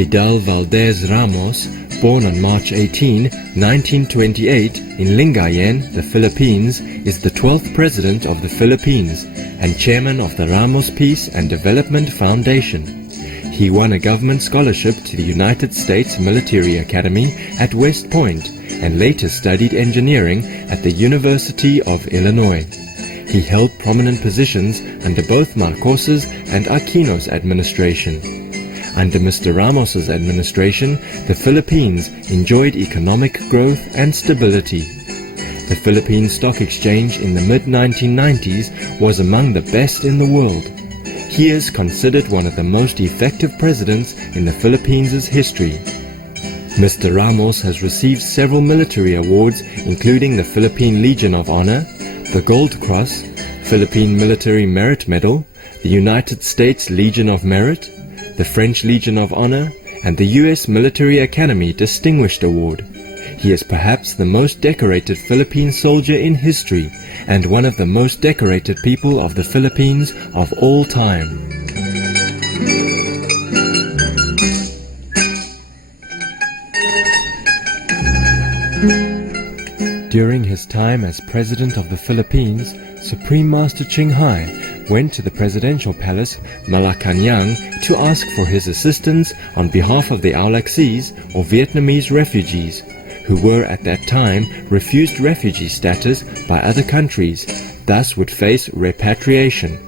Fidel Valdez Ramos, born on March 18, 1928 in Lingayen, the Philippines, is the 12th President of the Philippines and Chairman of the Ramos Peace and Development Foundation. He won a government scholarship to the United States Military Academy at West Point and later studied engineering at the University of Illinois. He held prominent positions under both Marcos's and Aquino's administration. Under Mr. Ramos's administration, the Philippines enjoyed economic growth and stability. The Philippine Stock Exchange in the mid-1990s was among the best in the world. He is considered one of the most effective presidents in the Philippines' history. Mr. Ramos has received several military awards, including the Philippine Legion of Honor, the Gold Cross, Philippine Military Merit Medal, the United States Legion of Merit, the French Legion of Honor, and the U.S. Military Academy Distinguished Award. He is perhaps the most decorated Philippine soldier in history and one of the most decorated people of the Philippines of all time. During his time as President of the Philippines, Supreme Master Ching Hai went to the Presidential Palace, Malacañang, to ask for his assistance on behalf of the Aulaxese or Vietnamese refugees, who were at that time refused refugee status by other countries, thus would face repatriation.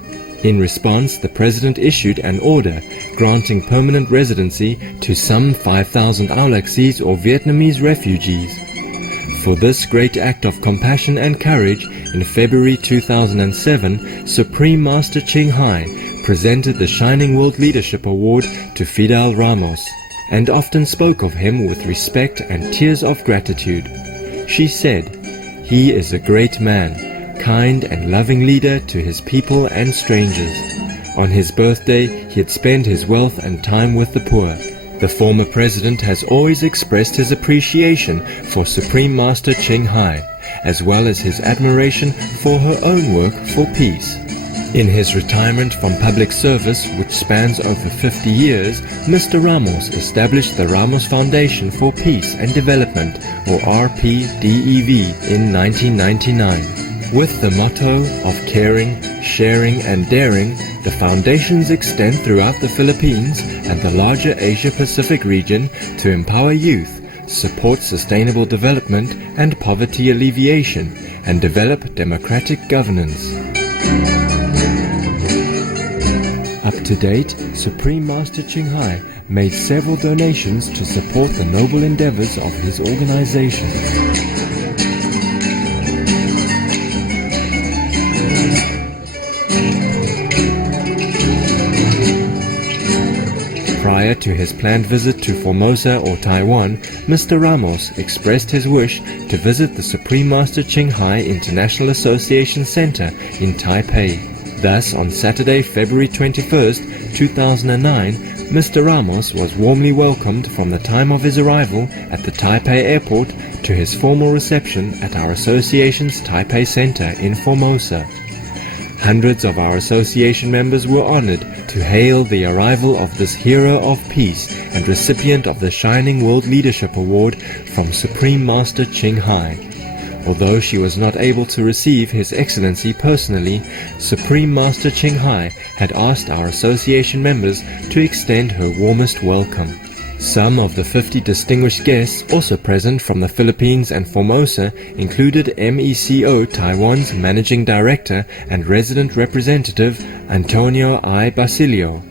In response, the President issued an order granting permanent residency to some 5,000 Aulaxese or Vietnamese refugees. For this great act of compassion and courage, in February 2007, Supreme Master Ching Hai presented the Shining World Leadership Award to Fidel Ramos, and often spoke of him with respect and tears of gratitude. She said, "He is a great man, kind and loving leader to his people and strangers. On his birthday, he had spent his wealth and time with the poor." The former president has always expressed his appreciation for Supreme Master Ching Hai, as well as his admiration for her own work for peace. In his retirement from public service, which spans over 50 years, Mr. Ramos established the Ramos Foundation for Peace and Development, or RPDEV, in 1999. With the motto of caring, sharing and daring, the foundations extend throughout the Philippines and the larger Asia-Pacific region to empower youth, support sustainable development and poverty alleviation, and develop democratic governance. Up to date, Supreme Master Ching Hai made several donations to support the noble endeavors of his organization. Prior to his planned visit to Formosa or Taiwan, Mr. Ramos expressed his wish to visit the Supreme Master Ching Hai International Association Center in Taipei. Thus, on Saturday, February 21st, 2009, Mr. Ramos was warmly welcomed from the time of his arrival at the Taipei airport to his formal reception at our association's Taipei Center in Formosa. Hundreds of our association members were honored to hail the arrival of this hero of peace and recipient of the Shining World Leadership Award from Supreme Master Ching Hai. Although she was not able to receive His Excellency personally, Supreme Master Ching Hai had asked our association members to extend her warmest welcome. Some of the 50 distinguished guests also present from the Philippines and Formosa included MECO Taiwan's Managing Director and Resident Representative Antonio I. Basilio,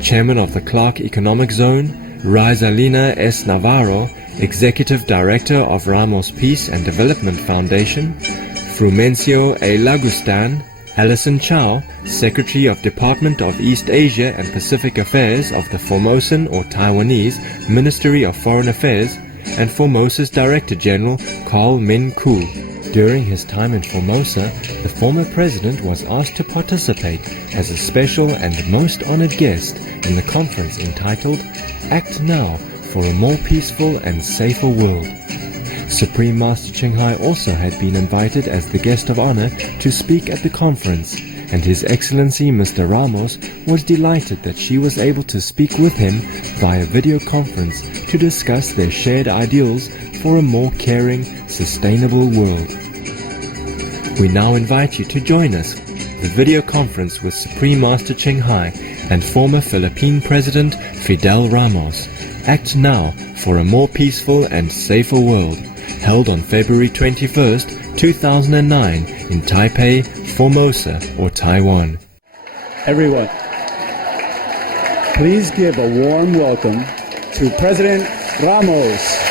Chairman of the Clark Economic Zone, Rizalina S. Navarro, Executive Director of Ramos Peace and Development Foundation, Frumencio A. Lagustan, Alison Chow, Secretary of Department of East Asia and Pacific Affairs of the Formosan or Taiwanese Ministry of Foreign Affairs, and Formosa's Director General Carl Min Koo. During his time in Formosa, the former president was asked to participate as a special and most honored guest in the conference entitled Act Now for a More Peaceful and Safer World. Supreme Master Ching Hai also had been invited as the guest of honor to speak at the conference, and His Excellency Mr. Ramos was delighted that she was able to speak with him via video conference to discuss their shared ideals for a more caring, sustainable world. We now invite you to join us for the video conference with Supreme Master Ching Hai and former Philippine President Fidel Ramos. Act Now for a More Peaceful and Safer World, held on February 21st, 2009 in Taipei, Formosa, or Taiwan. Everyone, please give a warm welcome to President Ramos.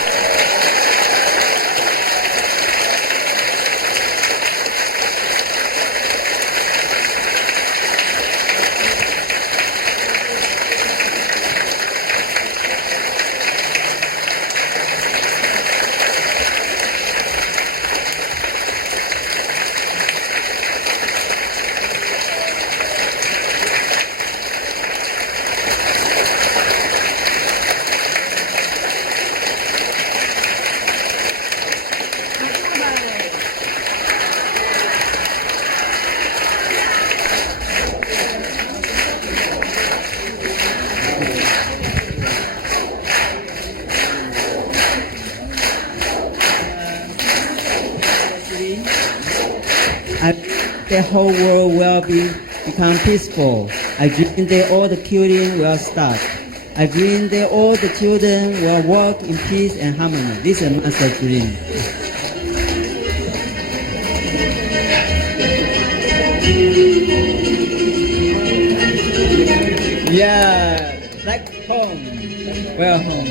The whole world will become peaceful. I dream that all the killing will stop. I dream that all the children will walk in peace and harmony. This is Master dream. Yeah, like home. Well home.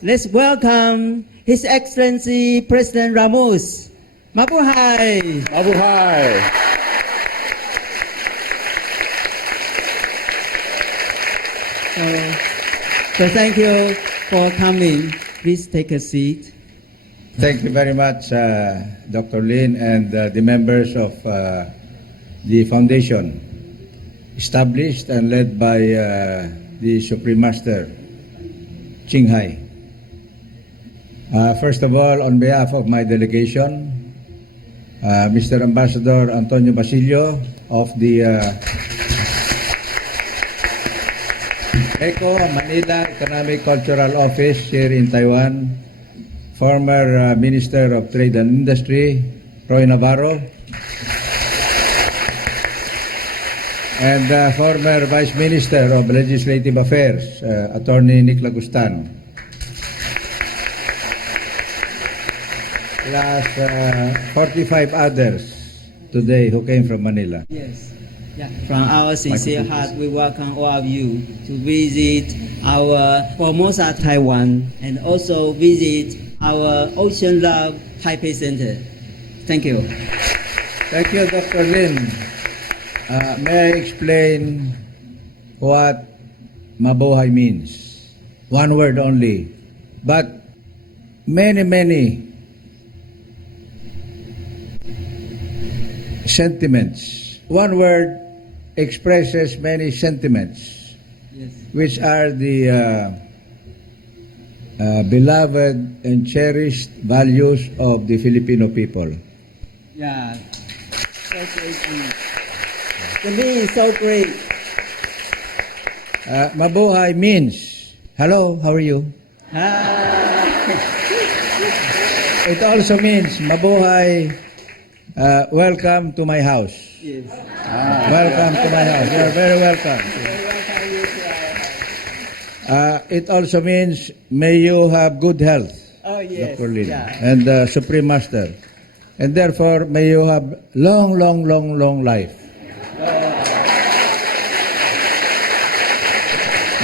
Let's welcome His Excellency President Ramos. Mabuhay! Mabuhay! So thank you for coming. Please take a seat. Thank you very much, Dr. Lin, and the members of the foundation, established and led by the Supreme Master Ching Hai. First of all, on behalf of my delegation, Mr. Ambassador Antonio Basilio of the ECO Manila Economic Cultural Office here in Taiwan, former Minister of Trade and Industry, Roy Navarro, and former Vice Minister of Legislative Affairs, Attorney Nick Lagustan, plus 45 others today who came from Manila. Yes. Yeah. From our sincere heart, we welcome all of you to visit our Formosa, Taiwan, and also visit our Ocean Love Taipei Center. Thank you. Thank you, Dr. Lin. May I explain what mabuhay means? One word only, but many sentiments. One word expresses many sentiments, Yes. which are the beloved and cherished values of the Filipino people. Yeah. So great. To me, it's so great. Mabuhay means, hello, how are you? It also means, mabuhay, welcome to my house. Yes. Welcome to my house. You're very welcome. Very welcome. It also means may you have good health, Oh, yes. Dr. Lin, Yeah. and Supreme Master. And therefore, may you have long, long, long, long life.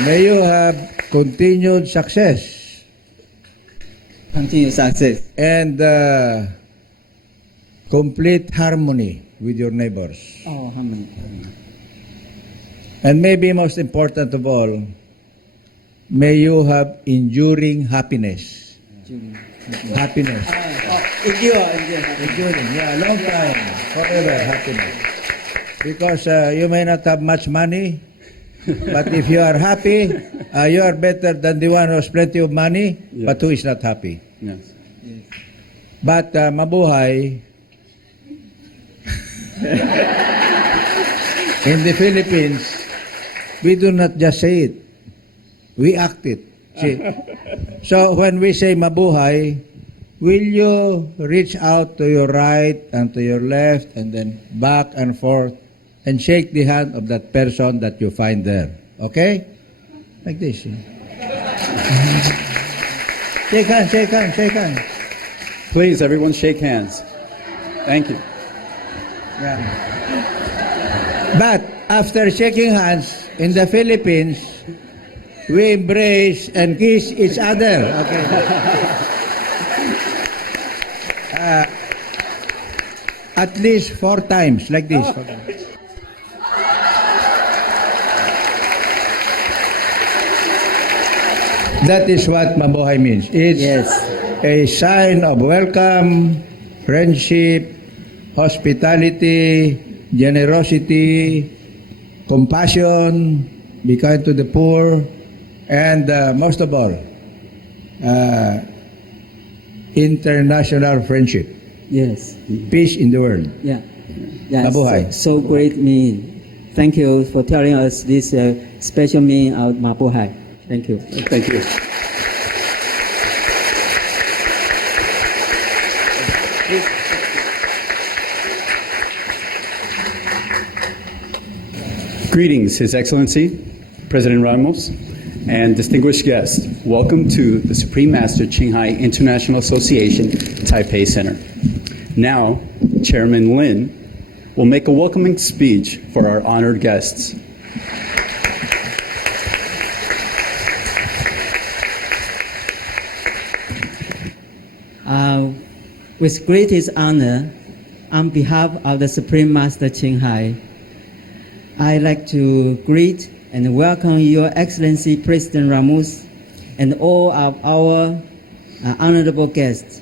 May you have continued success Continue success. and complete harmony with your neighbors. Oh, harmony. And maybe most important of all, may you have enduring happiness. Happiness. Endure. Enduring, yeah, long time, forever happiness. Because you may not have much money, but if you are happy, you are better than the one who has plenty of money, but who is not happy. Yes. But mabuhay, in the Philippines, we do not just say it, we act it. See? So when we say mabuhay, will you reach out to your right and to your left and then back and forth and shake the hand of that person that you find there? Okay? Like this. Shake hands, shake hands, shake hands. Please, everyone, shake hands. Thank you. Yeah. But after shaking hands in the Philippines, we embrace and kiss each other. Okay. At least 4 times, like this. That is what mabuhay means. It's Yes. a sign of welcome, friendship, hospitality, generosity, compassion, be kind to the poor, and most of all, international friendship, Yes. peace in the world. Yeah. Yeah. Mabuhay. So great meaning. Thank you for telling us this special meaning of mabuhay. Thank you. Thank you. Greetings, His Excellency, President Ramos, and distinguished guests. Welcome to the Supreme Master Qinghai International Association Taipei Center. Now, Chairman Lin will make a welcoming speech for our honored guests. With greatest honor, on behalf of the Supreme Master Qinghai, I'd like to greet and welcome Your Excellency President Ramos and all of our honorable guests.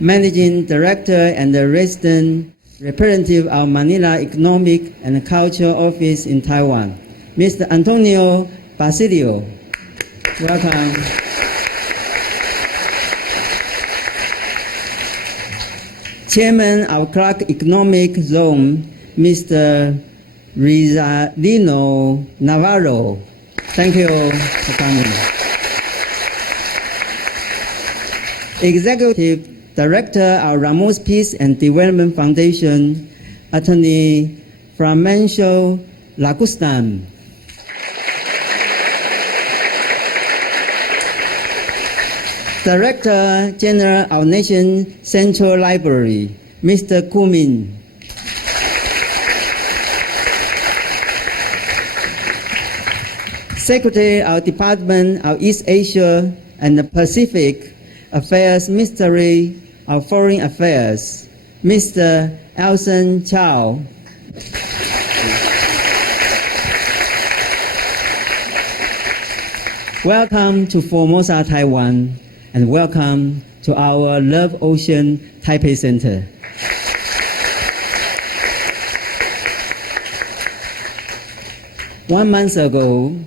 Managing Director and the resident representative of Manila Economic and Cultural Office in Taiwan, Mr. Antonio Basilio. Welcome. Chairman of Clark Economic Zone, Mr. Rizalino Navarro. Thank you for coming. Executive Director of Ramos Peace and Development Foundation, Attorney Framancio Lagustan. Director General of Nation Central Library, Mr. Kumin. Secretary of Department of East Asia and the Pacific Affairs, Ministry of Foreign Affairs, Mr. Elson Chow. Welcome to Formosa, Taiwan, and welcome to our Love Ocean Taipei Center. One month ago,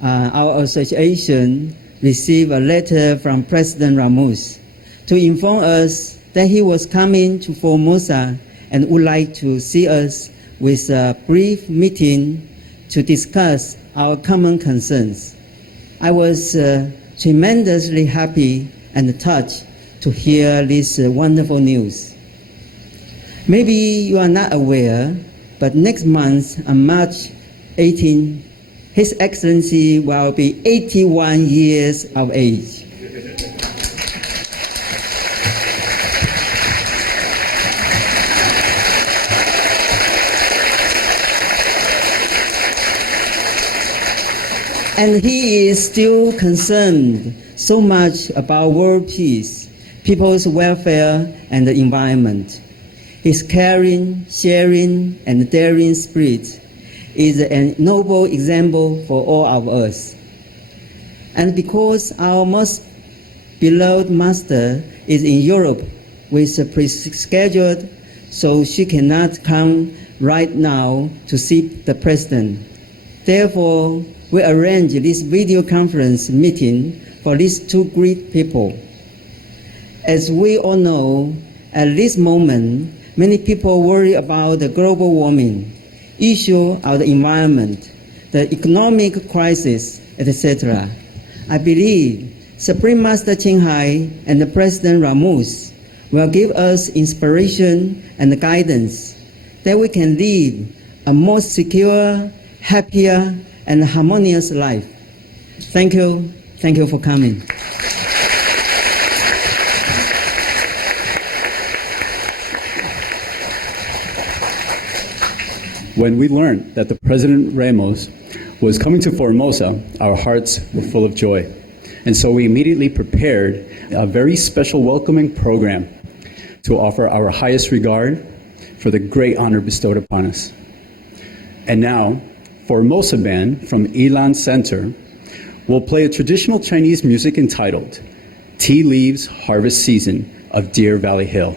our association received a letter from President Ramos to inform us that he was coming to Formosa and would like to see us with a brief meeting to discuss our common concerns. I was tremendously happy and touched to hear this wonderful news. Maybe you are not aware, but next month on March 18, His Excellency will be 81 years of age. And he is still concerned so much about world peace, people's welfare, and the environment. His caring, sharing, and daring spirit is a noble example for all of us. And because our most beloved master is in Europe with a pre-scheduled, so she cannot come right now to see the president. Therefore, we arrange this video conference meeting for these two great people. As we all know, at this moment, many people worry about the global warming, issue of the environment, the economic crisis, etc. I believe Supreme Master Ching Hai and the President Ramos will give us inspiration and guidance that we can live a more secure, happier, and harmonious life. Thank you. Thank you for coming. When we learned that the President Ramos was coming to Formosa, our hearts were full of joy. And so we immediately prepared a very special welcoming program to offer our highest regard for the great honor bestowed upon us. And now, Formosa Band from Ilan Center will play a traditional Chinese music entitled Tea Leaves Harvest Season of Deer Valley Hill.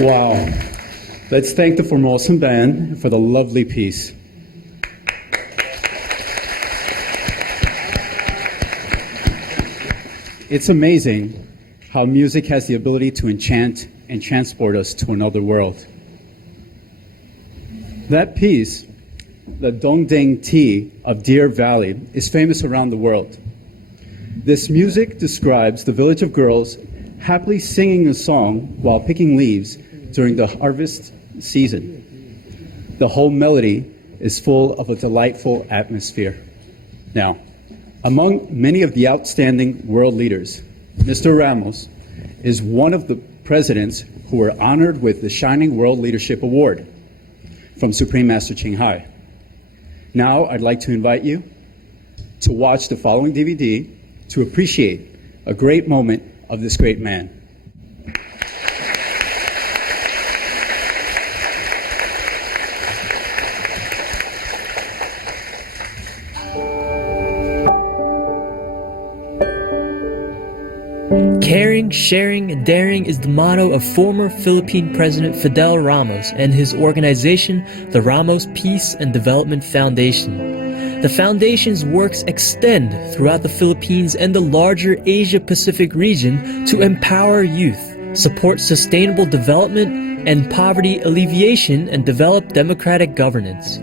Wow. Let's thank the Formosan Band for the lovely piece. It's amazing how music has the ability to enchant and transport us to another world. That piece, the Dongdeng Tea of Deer Valley, is famous around the world. This music describes the village of girls happily singing a song while picking leaves during the harvest season. The whole melody is full of a delightful atmosphere. Now, among many of the outstanding world leaders, Mr. Ramos is one of the presidents who were honored with the Shining World Leadership Award from Supreme Master Ching Hai. Now, I'd like to invite you to watch the following DVD to appreciate a great moment of this great man. Caring, sharing, and daring is the motto of former Philippine President Fidel Ramos and his organization, the Ramos Peace and Development Foundation. The foundation's works extend throughout the Philippines and the larger Asia-Pacific region to empower youth, support sustainable development and poverty alleviation, and develop democratic governance.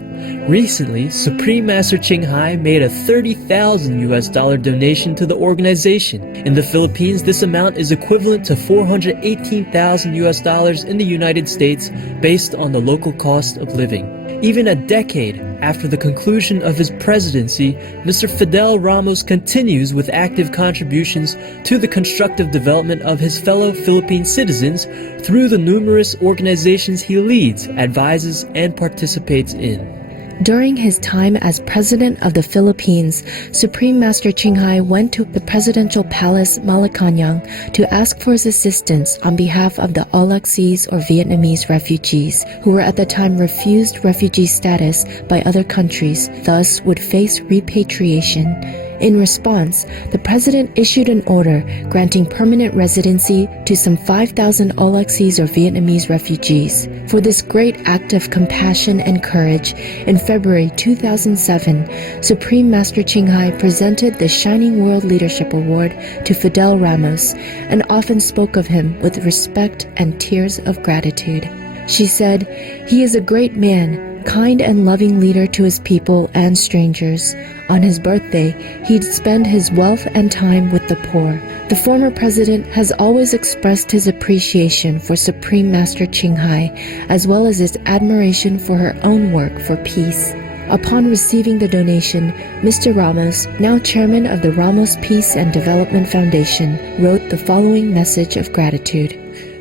Recently, Supreme Master Ching Hai made a $30,000 donation to the organization. In the Philippines, this amount is equivalent to $418,000 in the United States based on the local cost of living. Even a decade after the conclusion of his presidency, Mr. Fidel Ramos continues with active contributions to the constructive development of his fellow Philippine citizens through the numerous organizations he leads, advises, and participates in. During his time as President of the Philippines, Supreme Master Ching Hai went to the Presidential Palace Malacañang to ask for his assistance on behalf of the Olaxese or Vietnamese refugees, who were at the time refused refugee status by other countries, thus would face repatriation. In response, the President issued an order granting permanent residency to some 5,000 Olaxese or Vietnamese refugees. For this great act of compassion and courage, in February 2007, Supreme Master Ching Hai presented the Shining World Leadership Award to Fidel Ramos and often spoke of him with respect and tears of gratitude. She said, "He is a great man, kind and loving leader to his people and strangers. On his birthday, he'd spend his wealth and time with the poor." The former president has always expressed his appreciation for Supreme Master Ching Hai, as well as his admiration for her own work for peace. Upon receiving the donation, Mr. Ramos, now chairman of the Ramos Peace and Development Foundation, wrote the following message of gratitude.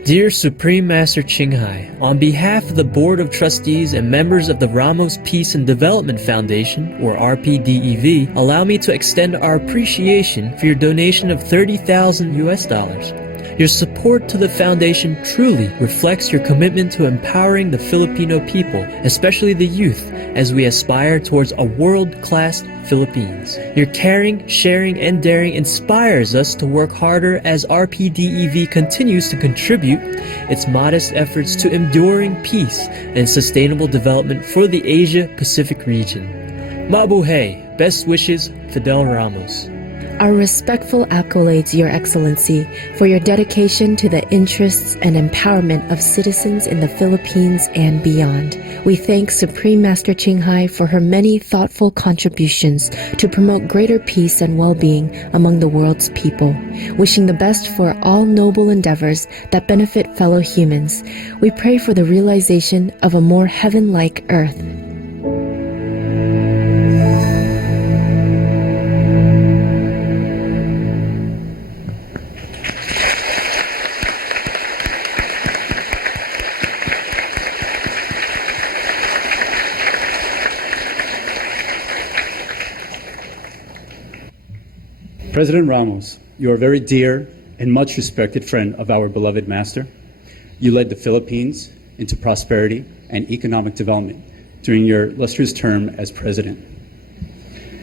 Dear Supreme Master Ching Hai, on behalf of the Board of Trustees and members of the Ramos Peace and Development Foundation, or RPDEV, allow me to extend our appreciation for your donation of $30,000. Your support to the foundation truly reflects your commitment to empowering the Filipino people, especially the youth, as we aspire towards a world-class Philippines. Your caring, sharing, and daring inspires us to work harder as RPDEV continues to contribute its modest efforts to enduring peace and sustainable development for the Asia-Pacific region. Mabuhay! Best wishes, Fidel Ramos. Our respectful accolades, Your Excellency, for your dedication to the interests and empowerment of citizens in the Philippines and beyond. We thank Supreme Master Ching Hai for her many thoughtful contributions to promote greater peace and well-being among the world's people. Wishing the best for all noble endeavors that benefit fellow humans, we pray for the realization of a more heaven-like earth. President Ramos, you are a very dear and much respected friend of our beloved master. You led the Philippines into prosperity and economic development during your illustrious term as president.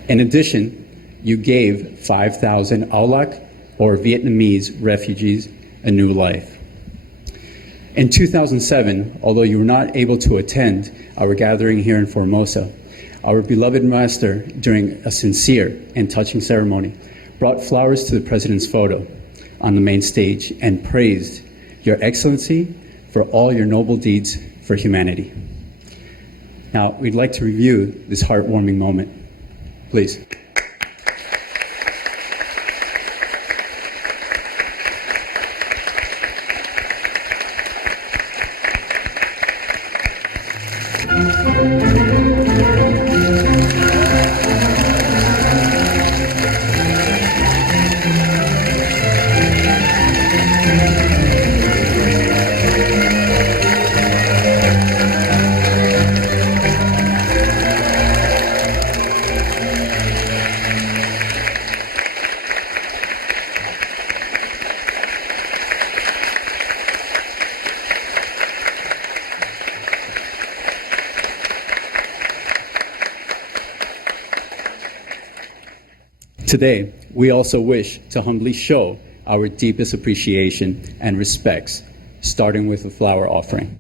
In addition, you gave 5,000 Aulak, or Vietnamese refugees, a new life. In 2007, although you were not able to attend our gathering here in Formosa, our beloved master, during a sincere and touching ceremony, brought flowers to the president's photo on the main stage and praised Your Excellency for all your noble deeds for humanity. Now, we'd like to review this heartwarming moment. Please. Today, we also wish to humbly show our deepest appreciation and respects, starting with a flower offering.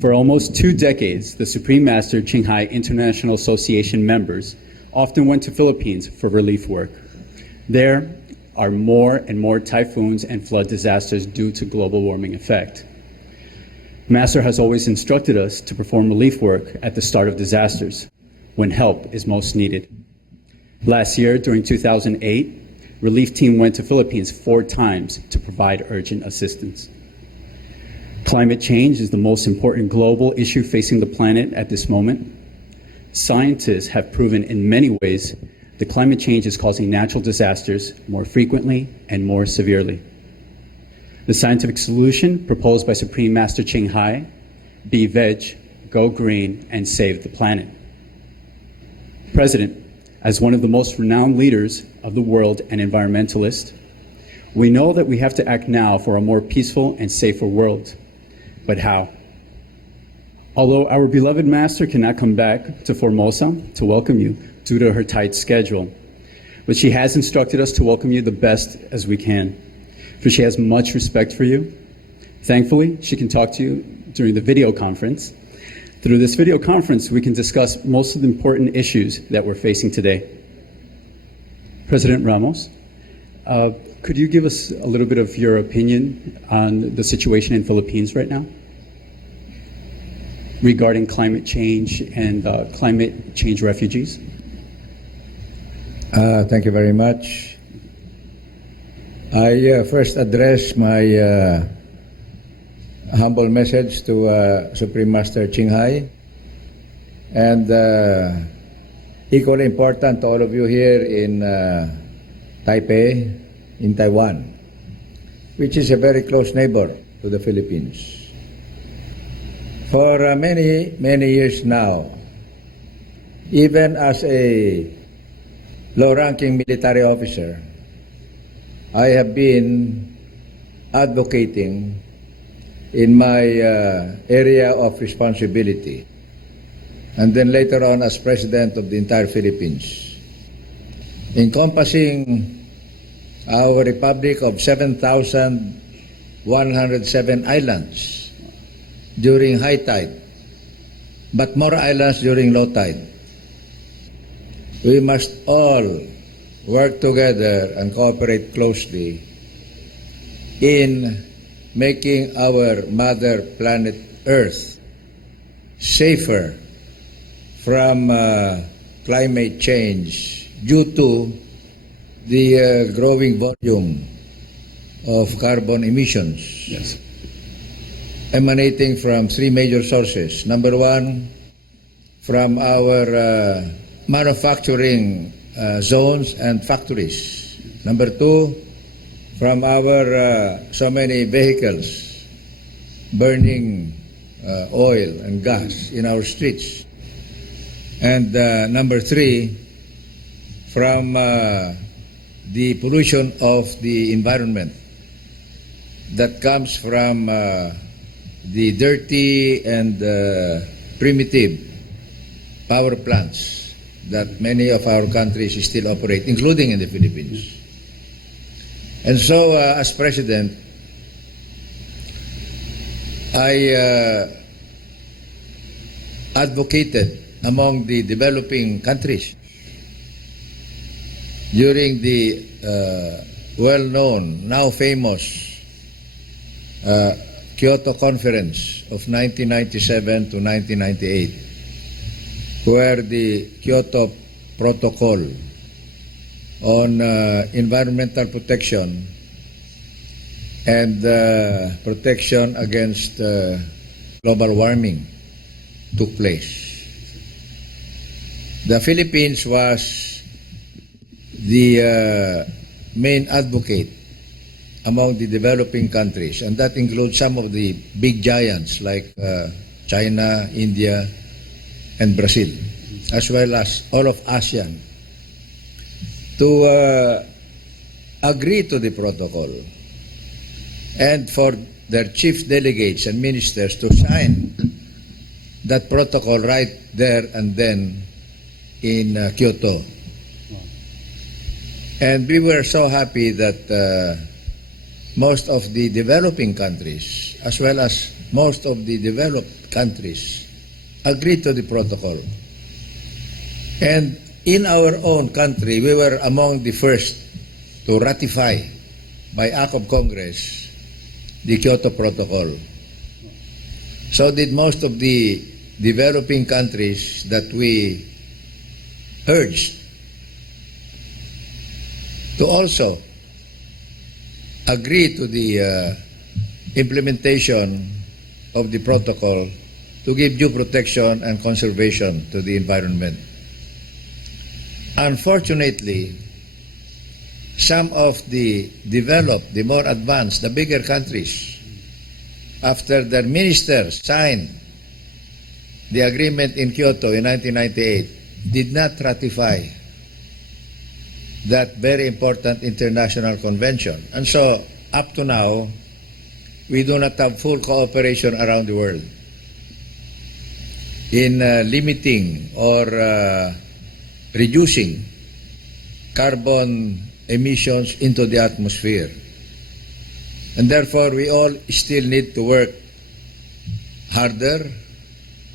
For almost 2 decades, the Supreme Master Qinghai International Association members often went to Philippines for relief work. There are more and more typhoons and flood disasters due to global warming effect. Master has always instructed us to perform relief work at the start of disasters, when help is most needed. Last year, during 2008, relief team went to Philippines 4 times to provide urgent assistance. Climate change is the most important global issue facing the planet at this moment. Scientists have proven in many ways that climate change is causing natural disasters more frequently and more severely. The scientific solution proposed by Supreme Master Qinghai, be veg, go green, and save the planet. President, as one of the most renowned leaders of the world and environmentalist, we know that we have to act now for a more peaceful and safer world. But how? Although our beloved master cannot come back to Formosa to welcome you due to her tight schedule, but she has instructed us to welcome you the best as we can, for she has much respect for you. Thankfully, she can talk to you during the video conference. Through this video conference, we can discuss most of the important issues that we're facing today. President Ramos, could you give us a little bit of your opinion on the situation in Philippines right now regarding climate change and climate change refugees? Thank you very much. I first address my humble message to Supreme Master Qinghai, and equally important to all of you here in Taipei, in Taiwan, which is a very close neighbor to the Philippines. For many years now, even as a low-ranking military officer, I have been advocating in my area of responsibility, and then later on as President of the entire Philippines, encompassing our Republic of 7,107 islands during high tide, but more islands during low tide. We must all work together and cooperate closely in making our mother planet Earth safer from climate change due to the growing volume of carbon emissions. Yes. emanating from three major sources. Number one, from our manufacturing zones and factories. Number two, from our so many vehicles burning oil and gas in our streets. And number three, from the pollution of the environment that comes from the dirty and primitive power plants that many of our countries still operate, including in the Philippines. And so, as President, I advocated among the developing countries during the well-known, now famous Kyoto Conference of 1997 to 1998, where the Kyoto Protocol on environmental protection and protection against global warming took place. The Philippines was the main advocate among the developing countries, and that includes some of the big giants like China, India, and Brazil, as well as all of ASEAN, to agree to the protocol and for their chief delegates and ministers to sign that protocol right there and then in Kyoto. And we were so happy that most of the developing countries, as well as most of the developed countries, agreed to the protocol. And in our own country, we were among the first to ratify by act of Congress the Kyoto Protocol. So did most of the developing countries that we urged to also agree to the implementation of the protocol to give due protection and conservation to the environment. Unfortunately, some of the developed, the more advanced, the bigger countries, after their ministers signed the agreement in Kyoto in 1998, did not ratify that very important international convention. And so, up to now, we do not have full cooperation around the world in limiting or reducing carbon emissions into the atmosphere. And therefore, we all still need to work harder,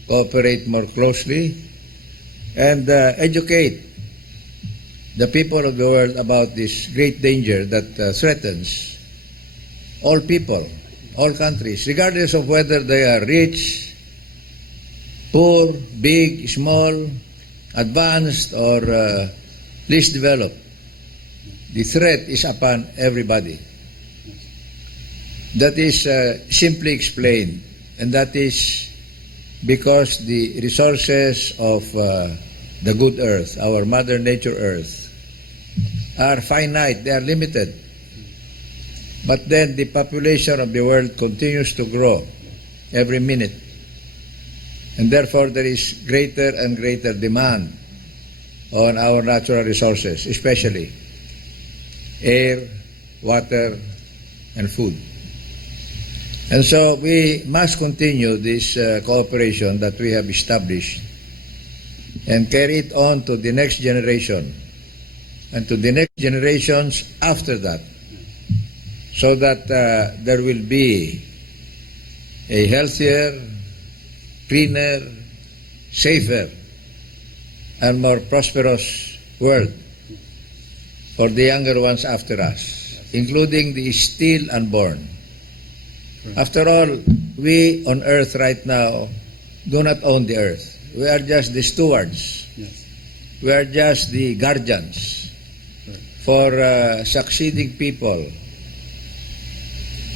cooperate more closely, and educate the people of the world about this great danger that threatens all people, all countries, regardless of whether they are rich, poor, big, small, advanced, or least developed. The threat is upon everybody. That is simply explained, and that is because the resources of the good earth, our Mother Nature Earth, are finite, they are limited. But then the population of the world continues to grow every minute. And therefore there is greater and greater demand on our natural resources, especially air, water, and food. And so we must continue this cooperation that we have established and carry it on to the next generation and to the next generations after that, so that there will be a healthier, cleaner, safer, and more prosperous world for the younger ones after us, including the still unborn. After all, we on earth right now do not own the earth. We are just the stewards. Yes. We are just the guardians for succeeding people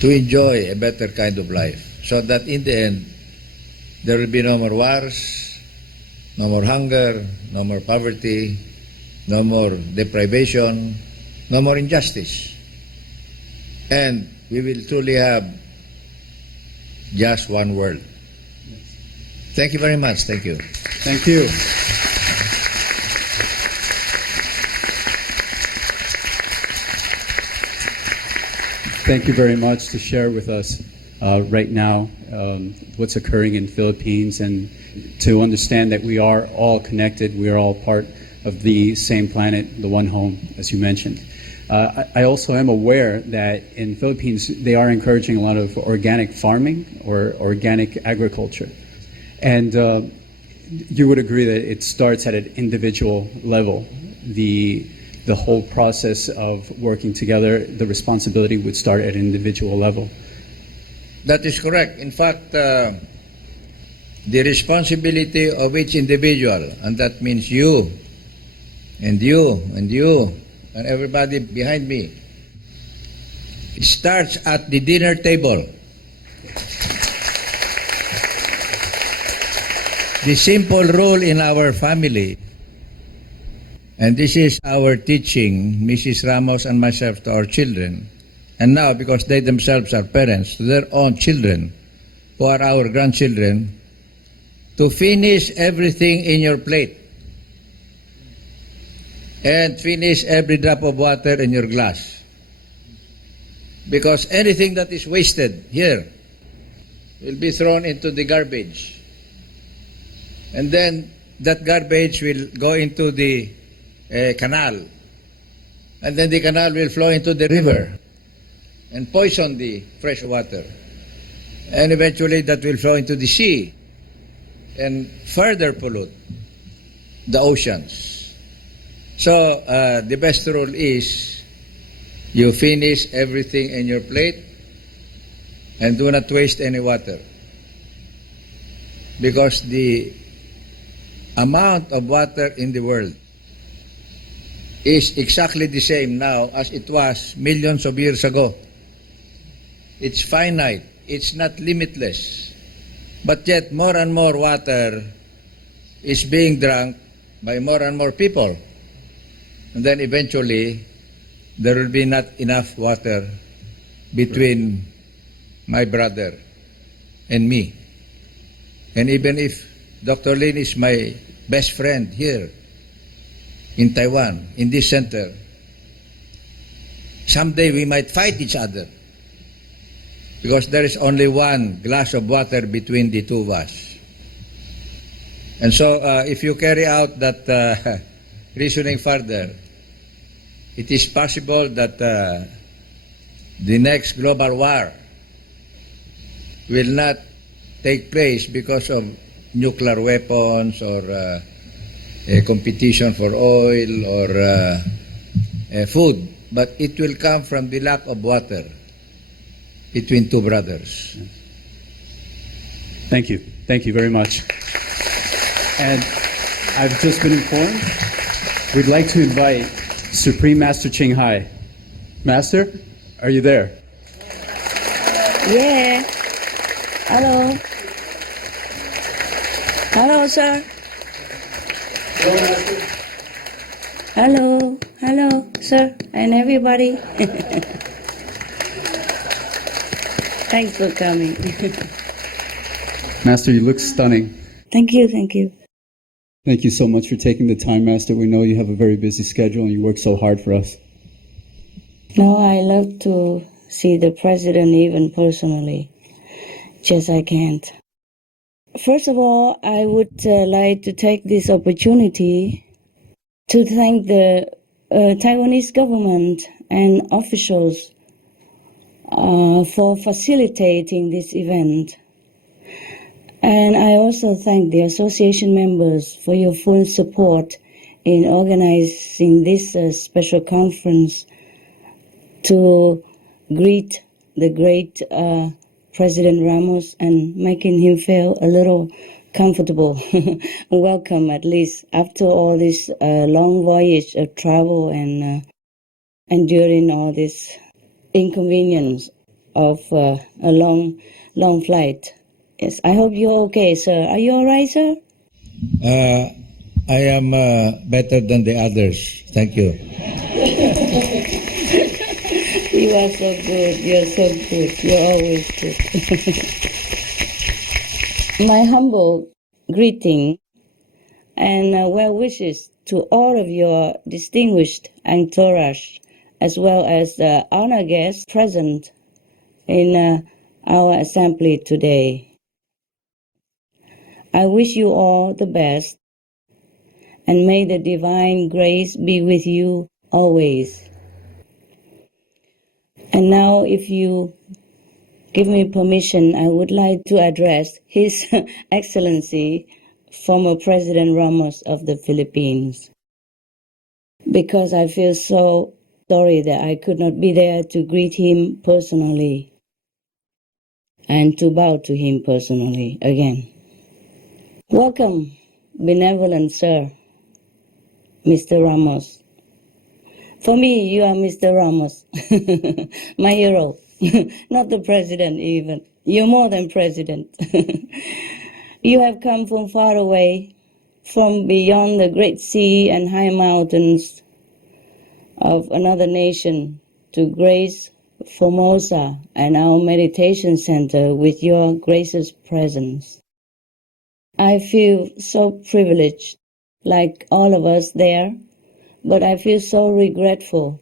to enjoy a better kind of life. so that in the end, there will be no more wars, no more hunger, no more poverty, no more deprivation, no more injustice. And we will truly have just one world. Thank you very much. Thank you. Thank you. Thank you very much to share with us right now what's occurring in the Philippines, and to understand that we are all connected, we are all part of the same planet, the one home, as you mentioned. I also am aware that in the Philippines they are encouraging a lot of organic farming or organic agriculture. And you would agree that it starts at an individual level. The whole process of working together, the responsibility would start at an individual level. That is correct. In fact, the responsibility of each individual, and that means you, and you, and you, and everybody behind me, it starts at the dinner table. The simple rule in our family, and this is our teaching, Mrs. Ramos and myself, to our children, and now because they themselves are parents, to their own children, who are our grandchildren, to finish everything in your plate and finish every drop of water in your glass. Because anything that is wasted here will be thrown into the garbage. And then that garbage will go into the canal. And then the canal will flow into the river and poison the fresh water. And eventually that will flow into the sea and further pollute the oceans. So the best rule is you finish everything in your plate and do not waste any water. Because the amount of water in the world is exactly the same now as it was millions of years ago. It's finite. It's not limitless. But yet more and more water is being drunk by more and more people. And then eventually there will be not enough water between my brother and me. And even if Dr. Lin is my best friend here in Taiwan, in this center, someday we might fight each other because there is only one glass of water between the two of us. And so if you carry out that reasoning further, it is possible that the next global war will not take place because of nuclear weapons or a competition for oil or food, but it will come from the lack of water between two brothers. Thank you. Thank you very much. And I've just been informed we'd like to invite Supreme Master Ching Hai. Master, are you there? Yeah. Hello. Hello, sir. Hello, Master. Hello. Hello, sir, and everybody. Thanks for coming. Master, you look stunning. Thank you, thank you. Thank you so much for taking the time, Master. We know you have a very busy schedule and you work so hard for us. No, I love to see the president even personally. Just I can't. First of all, I would like to take this opportunity to thank the Taiwanese government and officials for facilitating this event. And I also thank the association members for your full support in organizing this special conference to greet the great President Ramos and making him feel a little comfortable, welcome at least after all this long voyage of travel and enduring all this inconvenience. of a long flight. Yes, I hope you're okay, sir. Are you all right, sir? I am better than the others. Thank you. You are so good. You're so good. You're always good. My humble greeting and well wishes to all of your distinguished entourage, as well as the honored guests present in our assembly today. I wish you all the best, and may the divine grace be with you always. And now, if you give me permission, I would like to address His Excellency, former President Ramos of the Philippines, because I feel so sorry that I could not be there to greet him personally and to bow to him personally again. Welcome, benevolent sir, Mr. Ramos. For me, you are Mr. Ramos, my hero, not the president even. You're more than president. You have come from far away, from beyond the great sea and high mountains of another nation to grace Formosa and our meditation center with your gracious presence. I feel so privileged, like all of us there, but I feel so regretful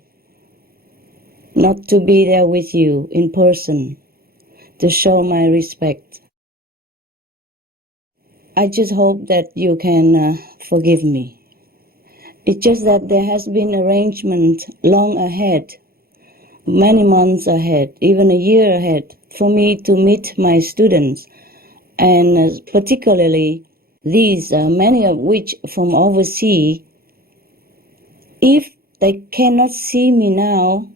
not to be there with you in person to show my respect. I just hope that you can forgive me. It's just that there has been arrangement long ahead, many months ahead, even a year ahead, for me to meet my students, and particularly these, many of which from overseas. If they cannot see me now,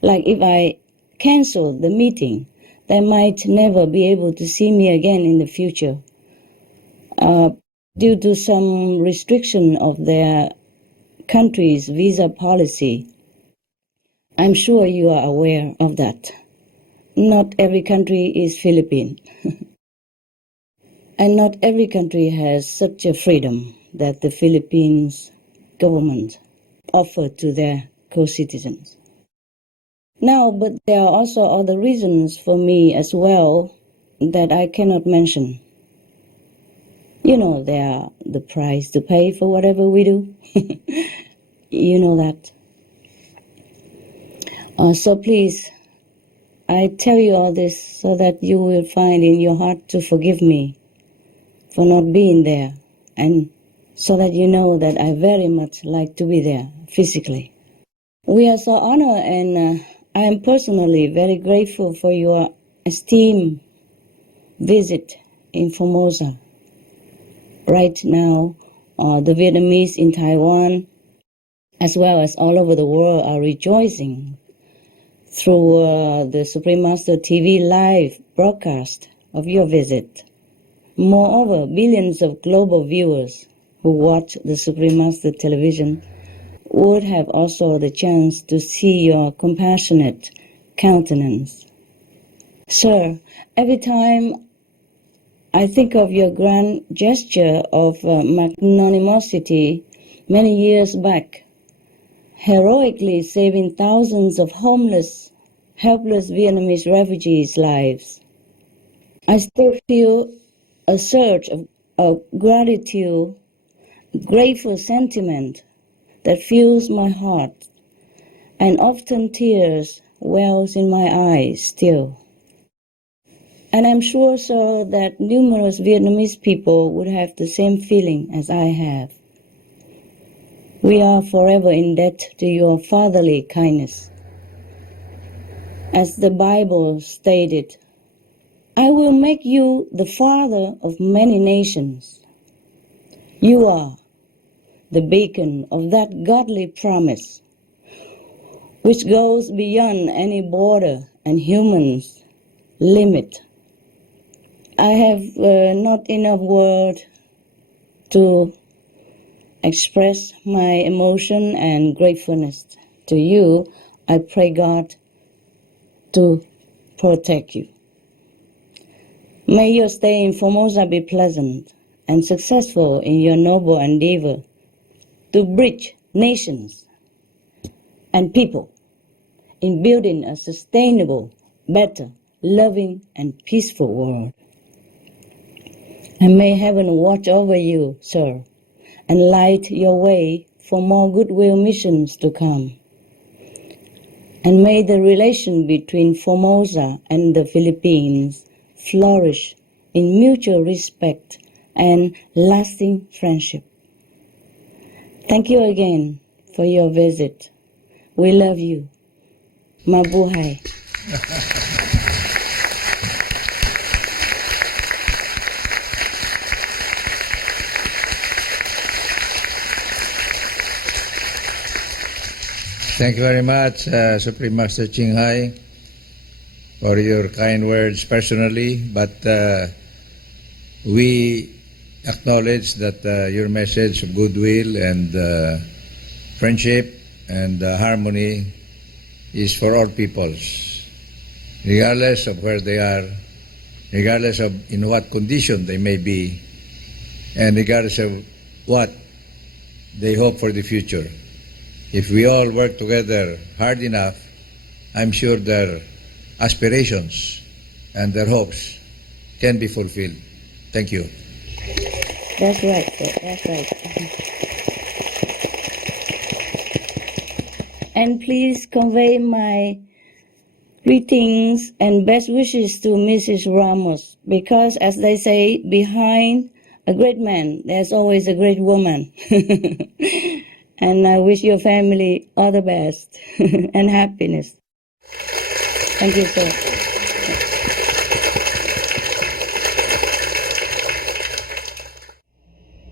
like if I cancel the meeting, they might never be able to see me again in the future due to some restriction of their country's visa policy. I'm sure you are aware of that. Not every country is Philippine. And not every country has such a freedom that the Philippines government offer to their co-citizens. Now, but there are also other reasons for me as well that I cannot mention. You know, there are the price to pay for whatever we do. You know that. So please, I tell you all this so that you will find in your heart to forgive me for not being there, and so that you know that I very much like to be there physically. We are so honored, and I am personally very grateful for your esteemed visit in Formosa. Right now, the Vietnamese in Taiwan, as well as all over the world, are rejoicing through the Supreme Master TV live broadcast of your visit. Moreover, billions of global viewers who watch the Supreme Master television would have also the chance to see your compassionate countenance. Sir, every time I think of your grand gesture of magnanimity many years back, heroically saving thousands of homeless, helpless Vietnamese refugees' lives, I still feel a surge of gratitude, grateful sentiment that fills my heart, and often tears wells in my eyes still. And I'm sure so that numerous Vietnamese people would have the same feeling as I have. We are forever in debt to your fatherly kindness. As the Bible stated, I will make you the father of many nations. You are the beacon of that godly promise, which goes beyond any border and human's limit. I have not enough words to express my emotion and gratefulness to you. I pray God to protect you. May your stay in Formosa be pleasant and successful in your noble endeavor to bridge nations and people in building a sustainable, better, loving, and peaceful world. And may heaven watch over you, sir, and light your way for more goodwill missions to come. And may the relation between Formosa and the Philippines flourish in mutual respect and lasting friendship. Thank you again for your visit. We love you. Mabuhay. Thank you very much, Supreme Master Ching Hai, for your kind words personally, but we acknowledge that your message of goodwill and friendship and harmony is for all peoples, regardless of where they are, regardless of in what condition they may be, and regardless of what they hope for the future. If we all work together hard enough, I'm sure their aspirations and their hopes can be fulfilled. Thank you. That's right, sir. That's right. And please convey my greetings and best wishes to Mrs. Ramos, because as they say, behind a great man, there's always a great woman. And I wish your family all the best and happiness. Thank you, sir.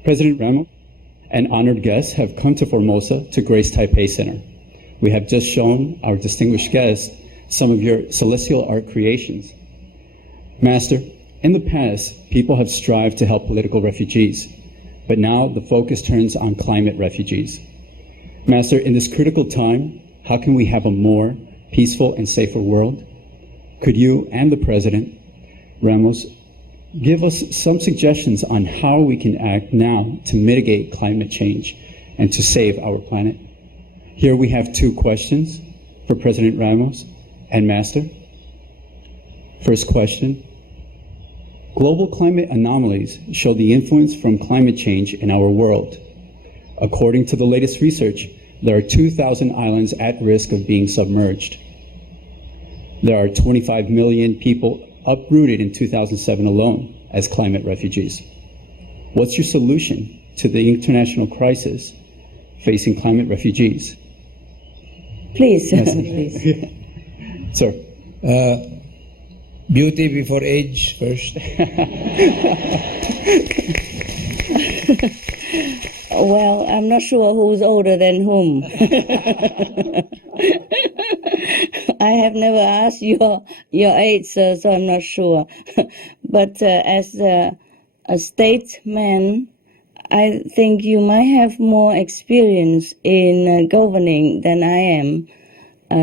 President Ramos and honored guests have come to Formosa to grace Taipei Center. We have just shown our distinguished guests some of your celestial art creations. Master, in the past, people have strived to help political refugees, but now the focus turns on climate refugees. Master, in this critical time, how can we have a more peaceful and safer world? Could you and the President, Ramos, give us some suggestions on how we can act now to mitigate climate change and to save our planet? Here we have two questions for President Ramos and Master. First question. Global climate anomalies show the influence from climate change in our world. According to the latest research, there are 2,000 islands at risk of being submerged. There are 25 million people uprooted in 2007 alone as climate refugees. What's your solution to the international crisis facing climate refugees? Please, Yes. please. Sir. Beauty before age first. Well, I'm not sure who's older than whom. I have never asked your age, sir, so I'm not sure. But as a statesman, I think you might have more experience in governing than I am.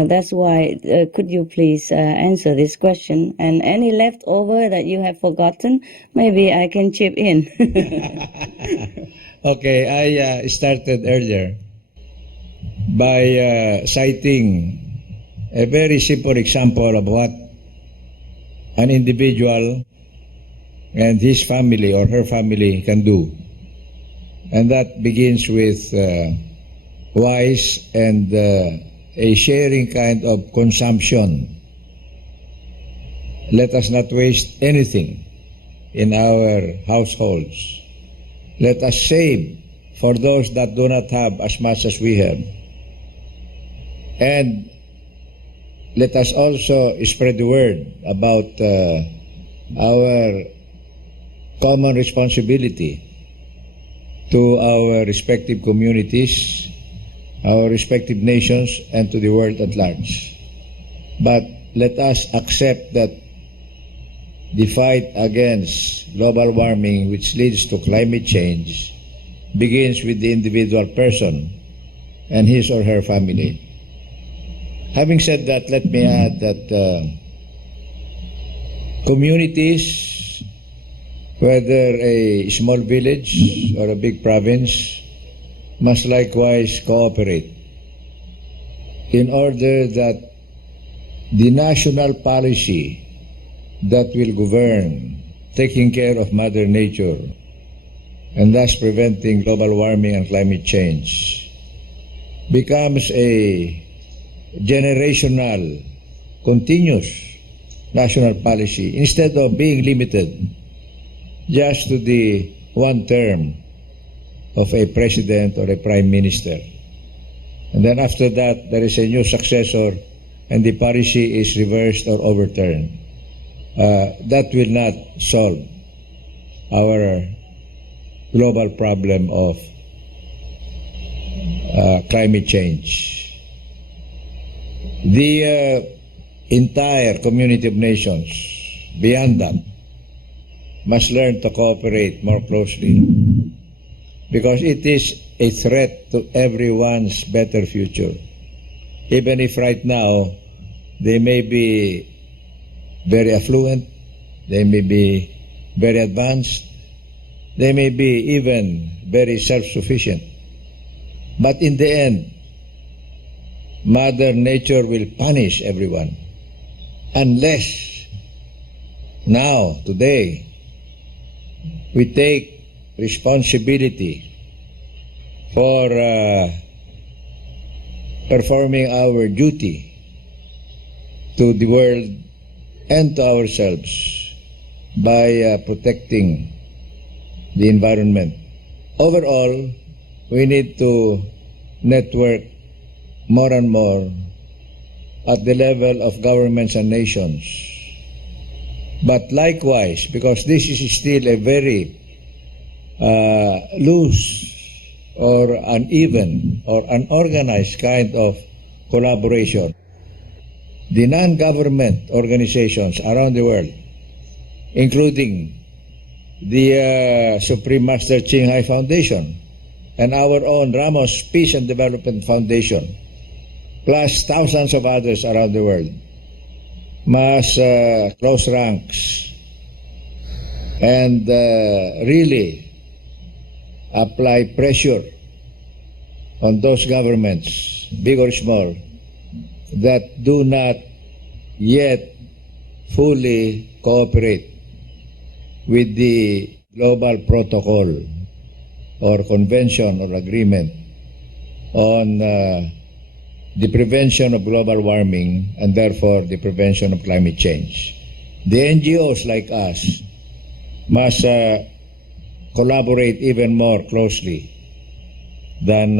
That's why, could you please answer this question? And any leftover that you have forgotten, maybe I can chip in. Okay, I started earlier by citing a very simple example of what an individual and his family or her family can do. And that begins with wise and a sharing kind of consumption. Let us not waste anything in our households. Let us save for those that do not have as much as we have. And let us also spread the word about our common responsibility to our respective communities, our respective nations, and to the world at large. But let us accept that the fight against global warming, which leads to climate change, begins with the individual person and his or her family. Having said that, let me add that communities, whether a small village or a big province, must likewise cooperate in order that the national policy that will govern taking care of Mother Nature and thus preventing global warming and climate change becomes a generational, continuous national policy instead of being limited just to the one term of a president or a prime minister. And then after that, there is a new successor and the policy is reversed or overturned. That will not solve our global problem of climate change. The entire community of nations, beyond that, must learn to cooperate more closely because it is a threat to everyone's better future. Even if right now they may be very affluent, they may be very advanced, they may be even very self-sufficient. But in the end, Mother Nature will punish everyone unless now, today, we take responsibility for performing our duty to the world and to ourselves by protecting the environment. Overall, we need to network more and more at the level of governments and nations. But likewise, because this is still a very loose or uneven or unorganized kind of collaboration, the non-government organizations around the world, including the Supreme Master Ching Hai Foundation and our own Ramos Peace and Development Foundation, plus thousands of others around the world, must close ranks and really apply pressure on those governments, big or small, that do not yet fully cooperate with the global protocol or convention or agreement on the prevention of global warming and therefore the prevention of climate change. The NGOs like us must collaborate even more closely than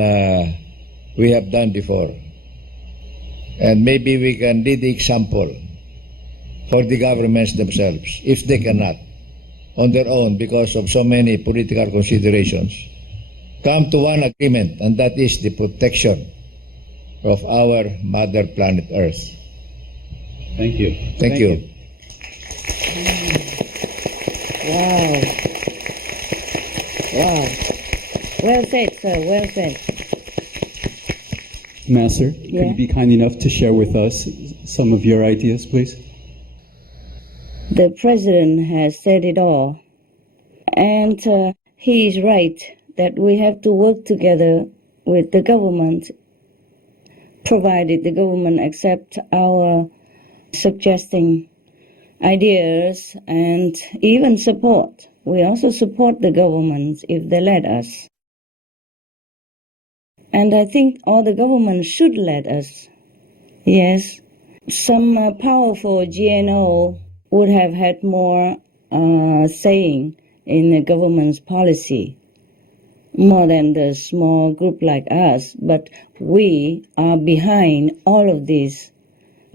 we have done before. And maybe we can lead the example for the governments themselves, if they cannot, on their own, because of so many political considerations, come to one agreement, and that is the protection of our mother planet Earth. Thank you. Thank you. Wow. Wow. Well said, sir. Well said. Master, Yeah. could you be kind enough to share with us some of your ideas, please? The president has said it all. And he is right that we have to work together with the government, provided the government accept our suggesting ideas and even support. We also support the government if they let us. And I think all the governments should let us. Yes, some powerful GNO would have had more saying in the government's policy, more than the small group like us. But we are behind all of these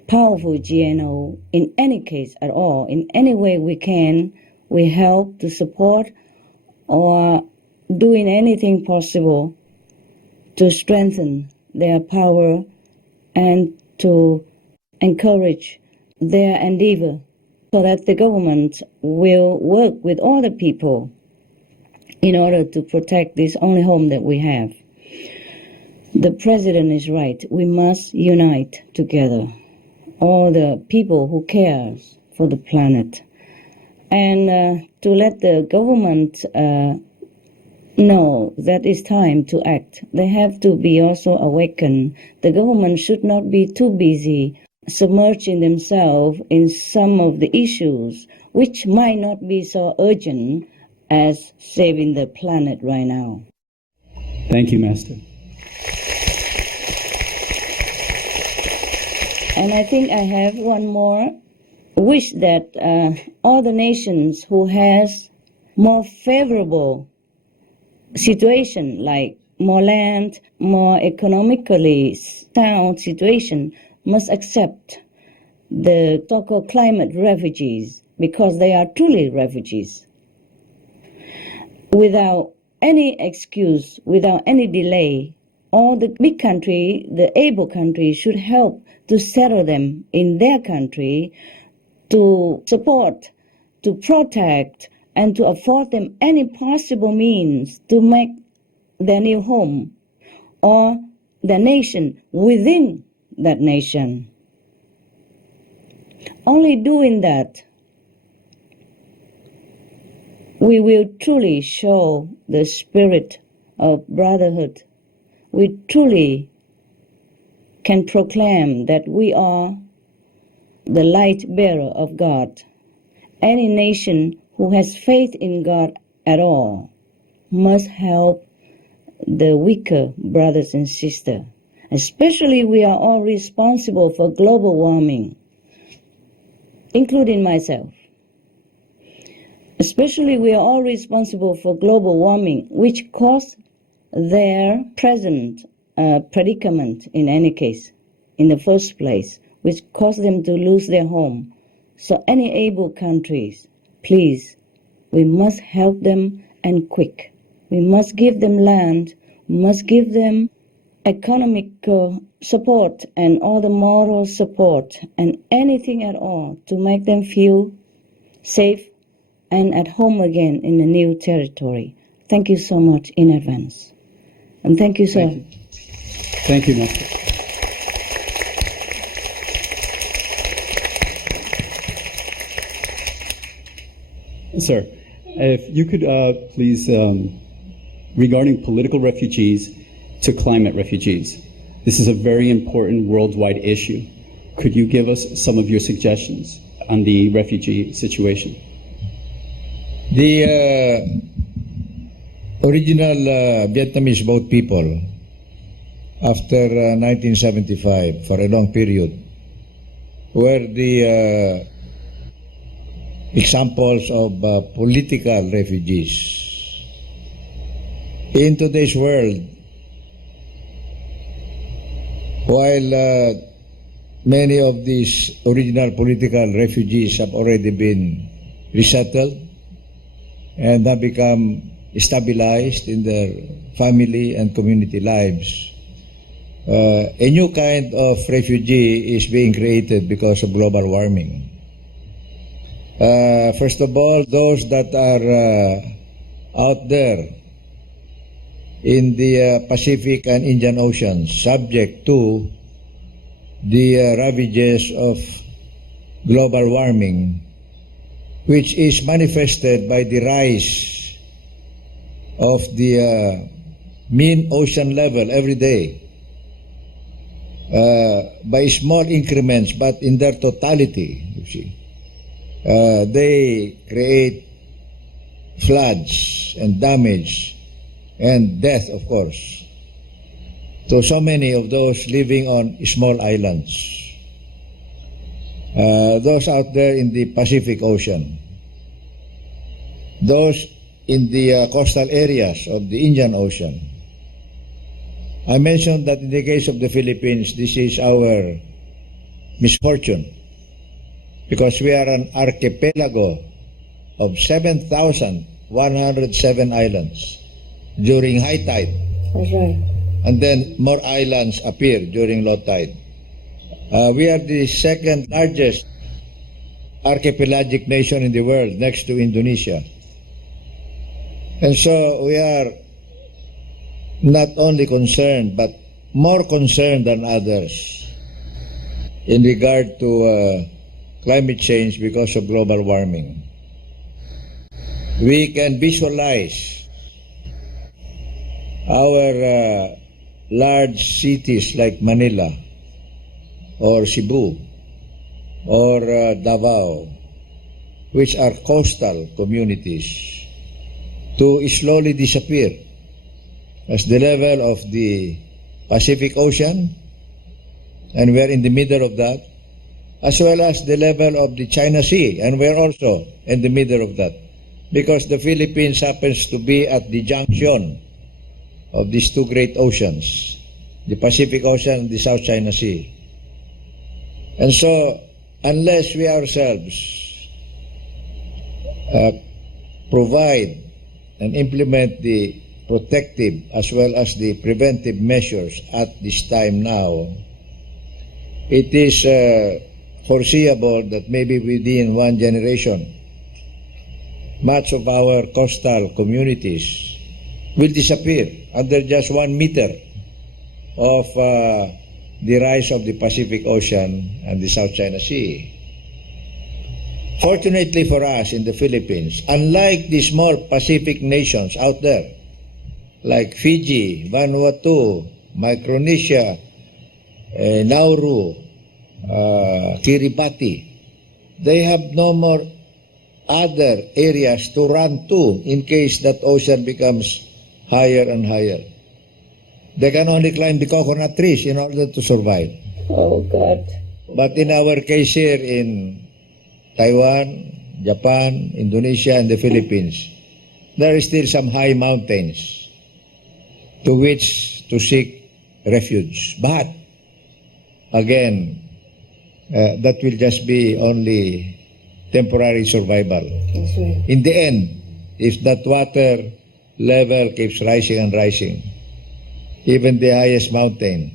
powerful GNO in any case at all. In any way we can, we help to support or doing anything possible to strengthen their power and to encourage their endeavor so that the government will work with all the people in order to protect this only home that we have. The president is right. We must unite together, all the people who cares for the planet, and to let the government know that it's time to act. They have to be also awakened. The government should not be too busy submerging themselves in some of the issues which might not be so urgent as saving the planet right now. Thank you, Master. And I think I have one more wish that all the nations who has more favorable situation, like more land, more economically sound situation, must accept the so-called climate refugees, because they are truly refugees. Without any excuse, without any delay, all the big country, the able country, should help to settle them in their country, to support, to protect, and to afford them any possible means to make their new home or their nation within that nation. Only doing that, we will truly show the spirit of brotherhood. We truly can proclaim that we are the light bearer of God. Any nation who has faith in God at all must help the weaker brothers and sisters. Especially, we are all responsible for global warming, including myself. Especially, we are all responsible for global warming, which caused their present predicament in any case, in the first place, which caused them to lose their home. So any able countries, please, we must help them, and quick. We must give them land, we must give them economic support and all the moral support and anything at all to make them feel safe and at home again in the new territory. Thank you so much in advance. And thank you, sir. Thank you, Master. Sir, if you could please, regarding political refugees to climate refugees, this is a very important worldwide issue. Could you give us some of your suggestions on the refugee situation? The original Vietnamese boat people, after 1975, for a long period, were the examples of political refugees. In today's world, while many of these original political refugees have already been resettled and have become stabilized in their family and community lives, a new kind of refugee is being created because of global warming. First of all, those that are out there in the Pacific and Indian Oceans, subject to the ravages of global warming, which is manifested by the rise of the mean ocean level every day, by small increments, but in their totality, you see. They create floods and damage and death, of course, to so many of those living on small islands. Those out there in the Pacific Ocean, those in the coastal areas of the Indian Ocean. I mentioned that in the case of the Philippines, this is our misfortune, because we are an archipelago of 7,107 islands during high tide. That's right. And then more islands appear during low tide. We are the second largest archipelagic nation in the world, next to Indonesia. And so we are not only concerned, but more concerned than others in regard to climate change because of global warming. we can visualize our large cities like Manila or Cebu or Davao, which are coastal communities, to slowly disappear as the level of the Pacific Ocean, and we're in the middle of that, as well as the level of the China Sea, and we're also in the middle of that, because the Philippines happens to be at the junction of these two great oceans, the Pacific Ocean and the South China Sea. And so, unless we ourselves provide and implement the protective as well as the preventive measures at this time now, it is foreseeable that maybe within one generation, much of our coastal communities will disappear under just 1 meter of the rise of the Pacific Ocean and the South China Sea. Fortunately for us in the Philippines, unlike the small Pacific nations out there, like Fiji, Vanuatu, Micronesia, Nauru, Kiribati, they have no more other areas to run to in case that ocean becomes higher and higher. They can only climb the coconut trees in order to survive. Oh, God. But in our case here in Taiwan, Japan, Indonesia, and the Philippines, there is still some high mountains to which to seek refuge. But, again, that will just be only temporary survival. That's right. In the end, if that water level keeps rising and rising, even the highest mountain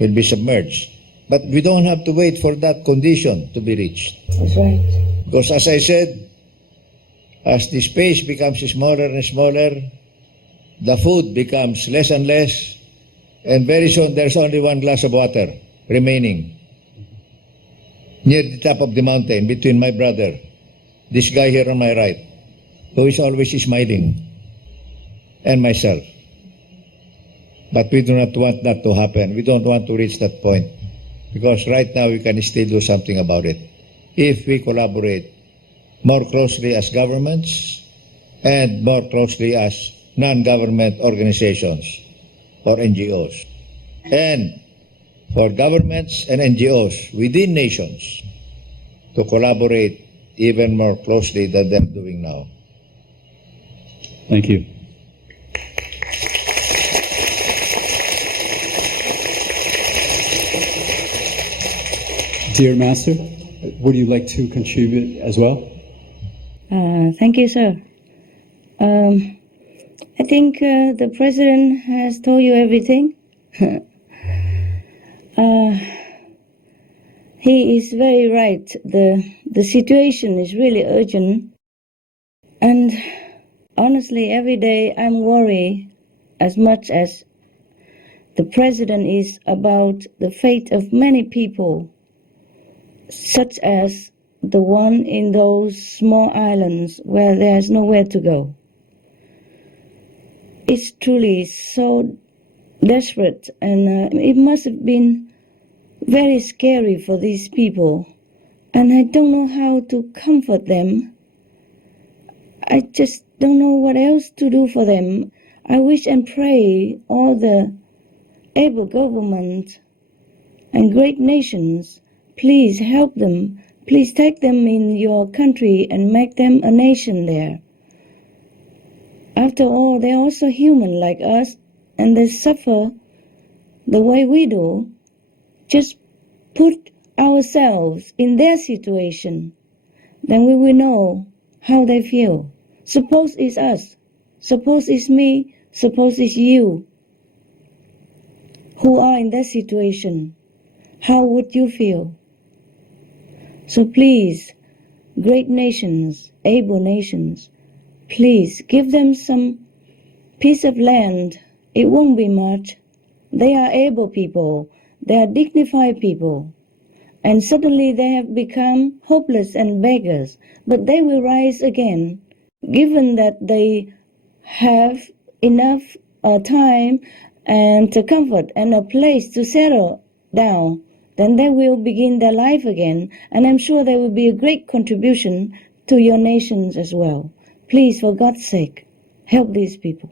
will be submerged. But we don't have to wait for that condition to be reached. That's right. Because as I said, as the space becomes smaller and smaller, the food becomes less and less, and very soon there's only one glass of water remaining near the top of the mountain between my brother, this guy here on my right, who is always smiling, and myself. But we do not want that to happen. We don't want to reach that point, because right now we can still do something about it if we collaborate more closely as governments and more closely as non-government organizations or NGOs. And for governments and NGOs within nations to collaborate even more closely than they're doing now. Thank you. Dear Master, would you like to contribute as well? Thank you, sir. I think the President has told you everything. He is very right. The situation is really urgent. And honestly, every day I'm worried as much as the President is about the fate of many people, such as the one in those small islands where there's nowhere to go. It's truly so desperate, and it must have been very scary for these people, and I don't know how to comfort them. I just don't know what else to do for them. I wish and pray all the able government and great nations, please help them. Please take them in your country and make them a nation there. After all, they're also human like us, and they suffer the way we do. Just put ourselves in their situation, then we will know how they feel. Suppose it's us, suppose it's me, suppose it's you who are in that situation. How would you feel? So please, great nations, able nations, please give them some piece of land. It won't be much. They are able people. They are dignified people. And suddenly they have become hopeless and beggars. But they will rise again given that they have enough time and comfort and a place to settle down, then they will begin their life again. And I'm sure there will be a great contribution to your nations as well. Please, for God's sake, help these people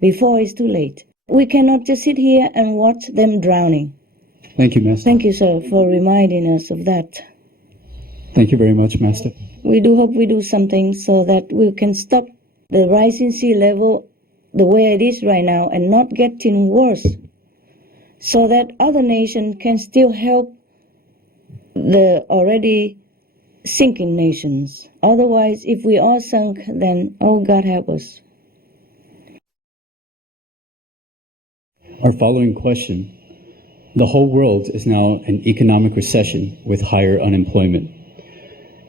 before it's too late. We cannot just sit here and watch them drowning. Thank you, Master. Thank you, sir, for reminding us of that. Thank you very much, Master. We do hope we do something so that we can stop the rising sea level the way it is right now and not getting worse, so that other nations can still help the already sinking nations. Otherwise, if we all sunk, then, oh, God help us. Our following question. The whole world is now in economic recession with higher unemployment.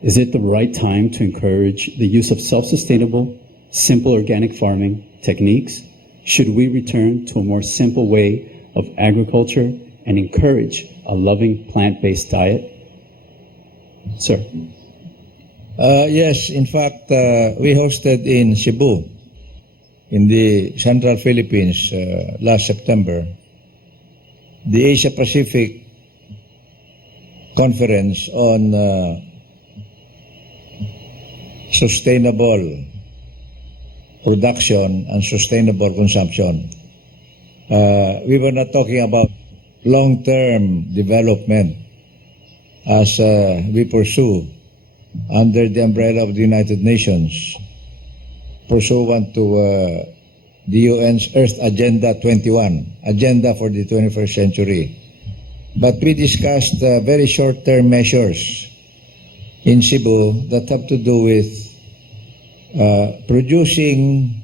Is it the right time to encourage the use of self-sustainable, simple organic farming techniques? Should we return to a more simple way of agriculture and encourage a loving plant-based diet? Sir. Yes, in fact, we hosted in Cebu, in the Central Philippines, last September, the Asia-Pacific Conference on sustainable production and sustainable consumption. We were not talking about long-term development as we pursue under the umbrella of the United Nations, pursuant to the UN's Earth Agenda 21, Agenda for the 21st Century. But we discussed very short-term measures in Cebu that have to do with producing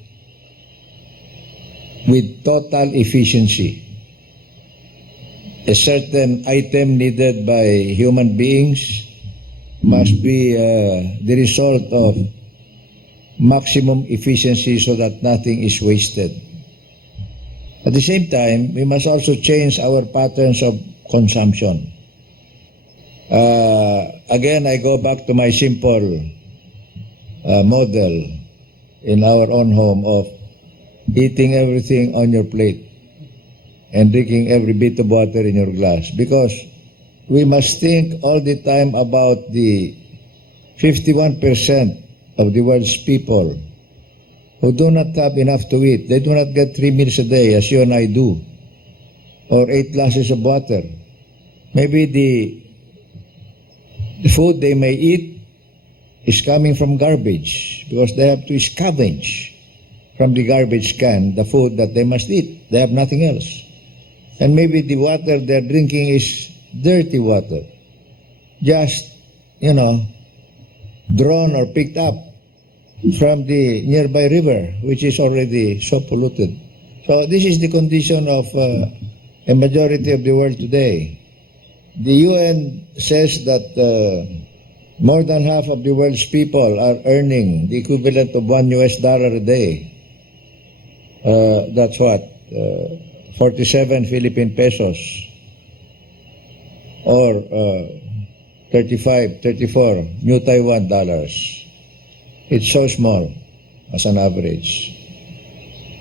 with total efficiency a certain item needed by human beings must be the result of maximum efficiency so that nothing is wasted. At the same time, we must also change our patterns of consumption. Again, I go back to my simple model in our own home of eating everything on your plate and drinking every bit of water in your glass, because we must think all the time about the 51% of the world's people who do not have enough to eat. They do not get 3 meals a day as you and I do, or 8 glasses of water. Maybe the food they may eat is coming from garbage because they have to scavenge from the garbage can the food that they must eat. They have nothing else. And maybe the water they're drinking is dirty water, just, drawn or picked up from the nearby river, which is already so polluted. So this is the condition of a majority of the world today. The UN says that more than half of the world's people are earning the equivalent of $1 a day. That's what? 47 Philippine pesos, or 34 New Taiwan dollars. It's so small as an average.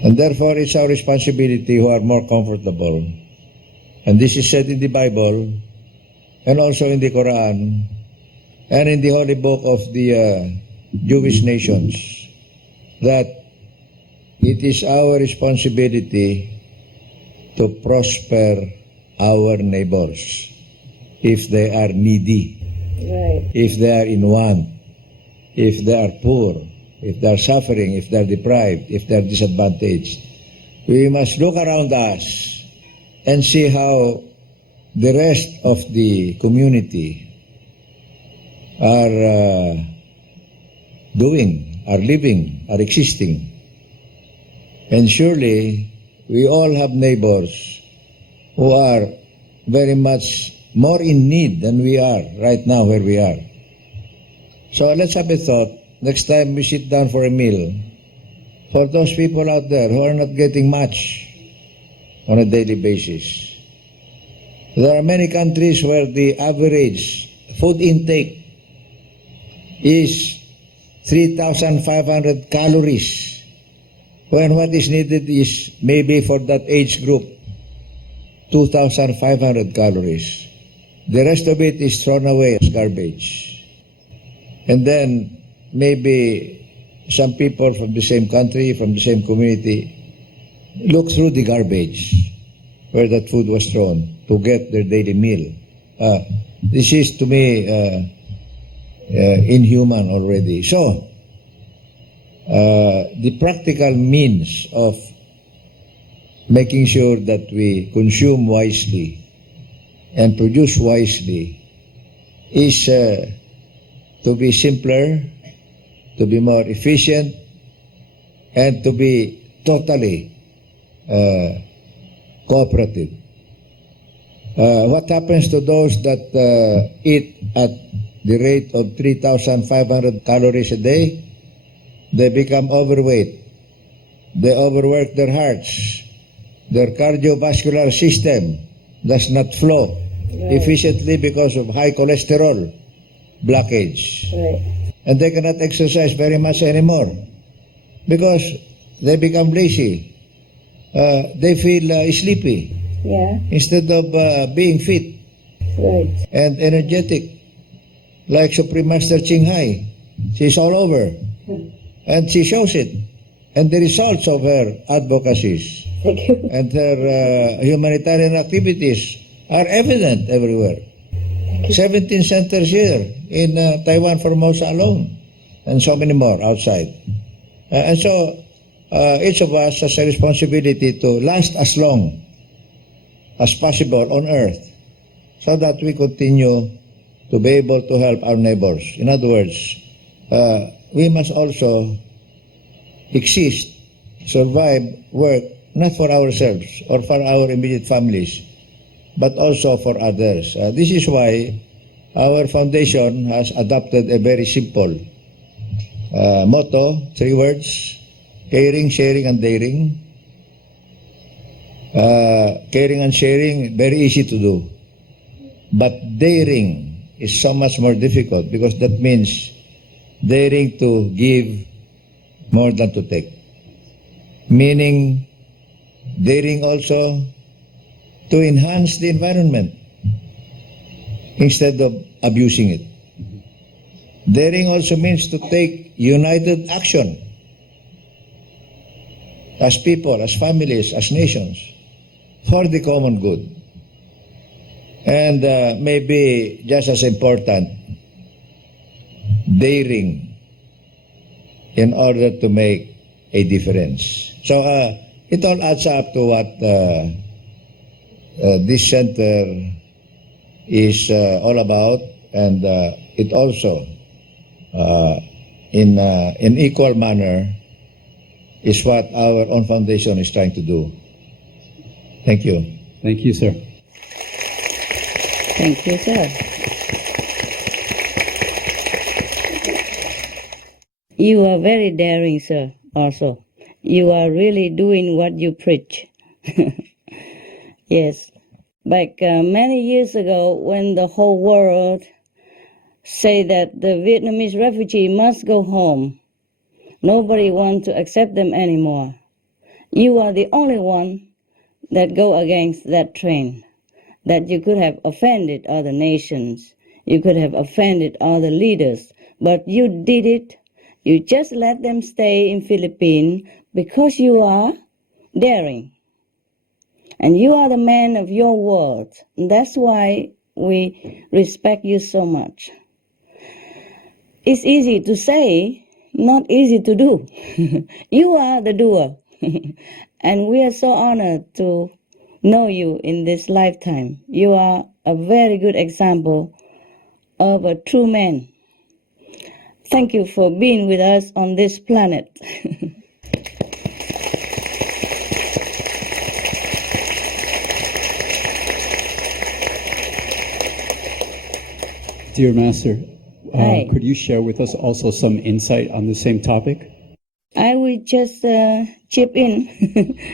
And therefore, it's our responsibility who are more comfortable. And this is said in the Bible, and also in the Quran, and in the holy book of the Jewish nations, that it is our responsibility to prosper our neighbors if they are needy, Right. if they are in want, if they are poor, if they are suffering, if they are deprived, if they are disadvantaged. We must look around us and see how the rest of the community are doing, are living, are existing. And surely we all have neighbors who are very much more in need than we are right now where we are. So let's have a thought next time we sit down for a meal for those people out there who are not getting much on a daily basis. There are many countries where the average food intake is 3,500 calories, when what is needed is maybe for that age group 2,500 calories. The rest of it is thrown away as garbage. And then maybe some people from the same country, from the same community, look through the garbage where that food was thrown to get their daily meal. This is, to me, inhuman already. So, the practical means of making sure that we consume wisely and produce wisely is to be simpler, to be more efficient, and to be totally cooperative. What happens to those that eat at the rate of 3,500 calories a day? They become overweight. They overwork their hearts. Their cardiovascular system does not flow efficiently because of high cholesterol blockage. Right. And they cannot exercise very much anymore because they become lazy. They feel sleepy instead of being fit and energetic. Like Supreme Master Ching Hai, she's all over. And she shows it. And the results of her advocacies and her humanitarian activities are evident everywhere. 17 centers here in Taiwan, Formosa alone, and so many more outside. And so each of us has a responsibility to last as long as possible on earth so that we continue to be able to help our neighbors. In other words, we must also exist, survive, work, not for ourselves or for our immediate families, but also for others. This is why our foundation has adopted a very simple motto, 3 words: caring, sharing, and daring. Caring and sharing, very easy to do. But daring is so much more difficult because that means daring to give more than to take. Meaning, daring also to enhance the environment instead of abusing it. Daring also means to take united action as people, as families, as nations for the common good. And maybe just as important, daring in order to make a difference. So it all adds up to what this center is all about, and it also, in an equal manner, is what our own foundation is trying to do. Thank you. Thank you, sir. Thank you, sir. You are very daring, sir, also. You are really doing what you preach. Yes. Back many years ago, when the whole world say that the Vietnamese refugee must go home, nobody wants to accept them anymore. You are the only one that go against that trend, that you could have offended other nations, you could have offended other leaders, but you did it. You just let them stay in Philippines because you are daring. And you are the man of your word. And that's why we respect you so much. It's easy to say, not easy to do. You are the doer. And we are so honored to know you in this lifetime. You are a very good example of a true man. Thank you for being with us on this planet. Dear Master, Hi. could you share with us also some insight on the same topic? I will just chip in.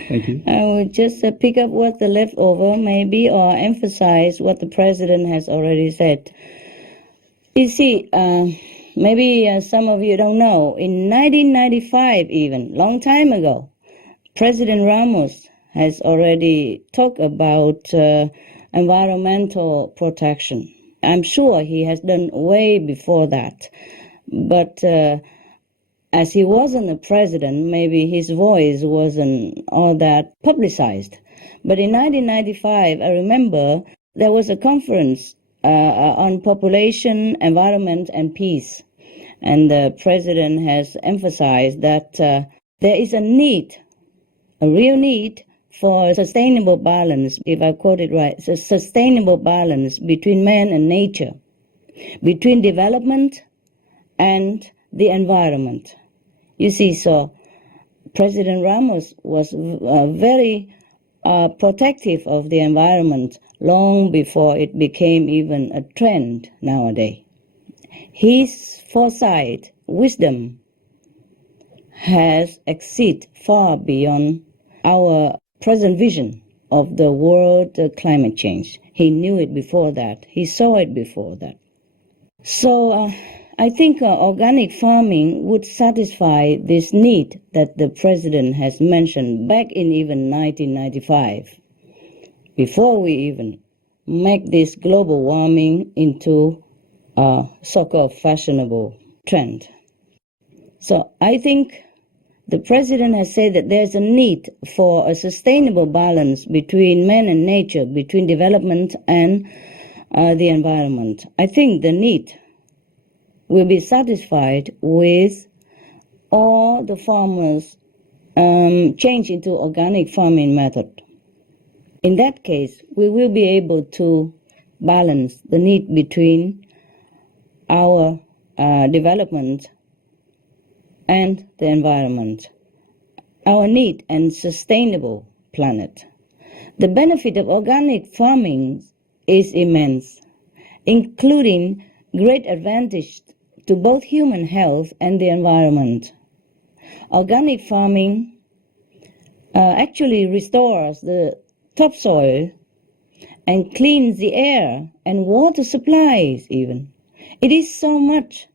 Thank you. I will just pick up what the leftover maybe, or emphasize what the President has already said. You see, maybe some of you don't know, in 1995 even, long time ago, President Ramos has already talked about environmental protection. I'm sure he has done way before that. But as he wasn't a president, maybe his voice wasn't all that publicized. But in 1995, I remember there was a conference on population, environment, and peace. And the president has emphasized that there is a need, a real need for sustainable balance, if I quote it right, a sustainable balance between man and nature, between development and the environment. You see, so President Ramos was very protective of the environment long before it became even a trend nowadays. His foresight, wisdom, has exceeded far beyond our present vision of the world climate change. He knew it before that. He saw it before that. So I think organic farming would satisfy this need that the president has mentioned back in even 1995, before we even make this global warming into a so-called fashionable trend. So I think the president has said that there's a need for a sustainable balance between man and nature, between development and the environment. I think the need will be satisfied with all the farmers change into organic farming method. In that case, we will be able to balance the need between our development and the environment, our need and sustainable planet. The benefit of organic farming is immense, including great advantage to both human health and the environment. Organic farming actually restores the topsoil and cleans the air and water supplies even. It is so much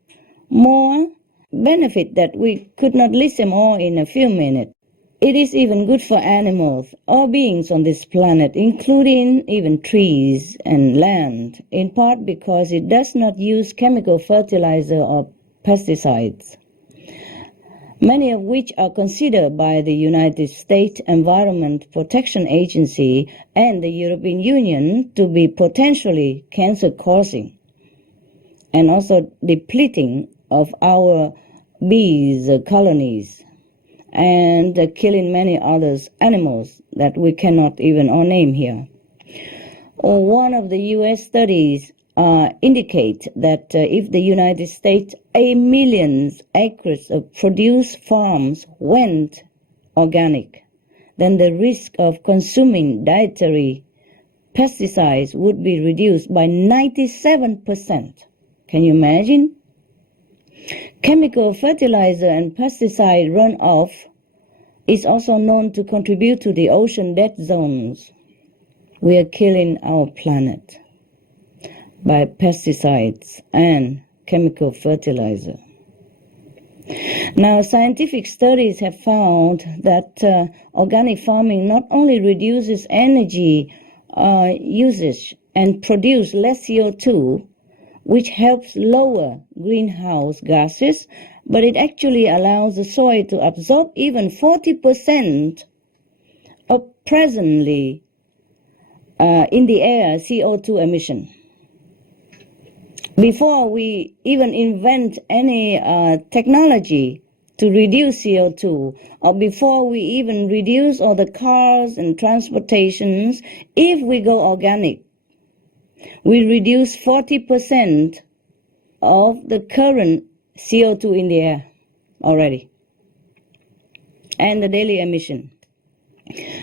more benefit that we could not list them all in a few minutes. It is even good for animals, all beings on this planet, including even trees and land, in part because it does not use chemical fertilizer or pesticides, many of which are considered by the United States Environment Protection Agency and the European Union to be potentially cancer-causing and also depleting of our bees colonies and killing many other animals that we cannot even all name here. One of the U.S. studies indicate that if the United States 8 million acres of produce farms went organic, then the risk of consuming dietary pesticides would be reduced by 97%. Can you imagine? Chemical fertilizer and pesticide runoff is also known to contribute to the ocean dead zones. We are killing our planet by pesticides and chemical fertilizer. Now, scientific studies have found that organic farming not only reduces energy usage and produce less CO2, which helps lower greenhouse gases, but it actually allows the soil to absorb even 40% of presently in the air CO2 emission. Before we even invent any technology to reduce CO2, or before we even reduce all the cars and transportations, if we go organic, we reduce 40% of the current CO2 in the air already, and the daily emission.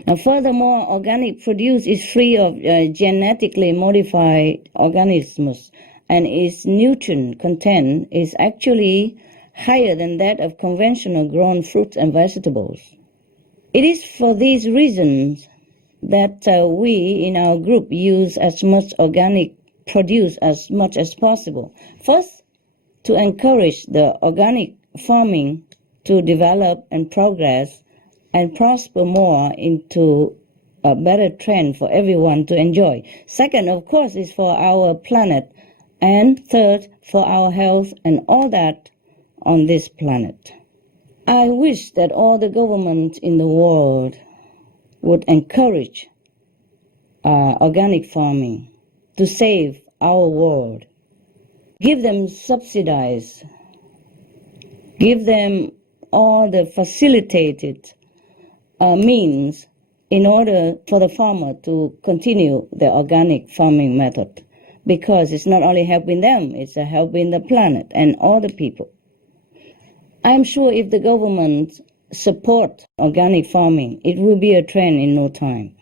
Now, furthermore, organic produce is free of genetically modified organisms, and its nutrient content is actually higher than that of conventional grown fruits and vegetables. It is for these reasons that we in our group use as much organic produce as much as possible. First, to encourage the organic farming to develop and progress and prosper more into a better trend for everyone to enjoy. Second, of course, is for our planet. And third, for our health and all that on this planet. I wish that all the governments in the world would encourage organic farming to save our world. Give them subsidies. Give them all the facilitated means in order for the farmer to continue the organic farming method, because it's not only helping them, it's helping the planet and all the people. I'm sure if the government support organic farming, it will be a trend in no time.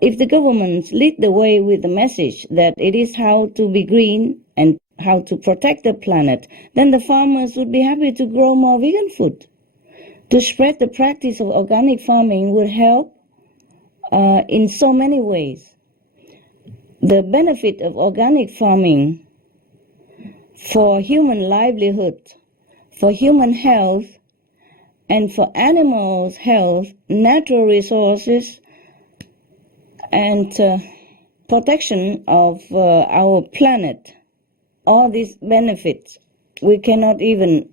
If the governments lead the way with the message that it is how to be green and how to protect the planet, then the farmers would be happy to grow more vegan food. To spread the practice of organic farming would help in so many ways. The benefit of organic farming for human livelihood, for human health, and for animals' health, natural resources, and protection of our planet, all these benefits we cannot even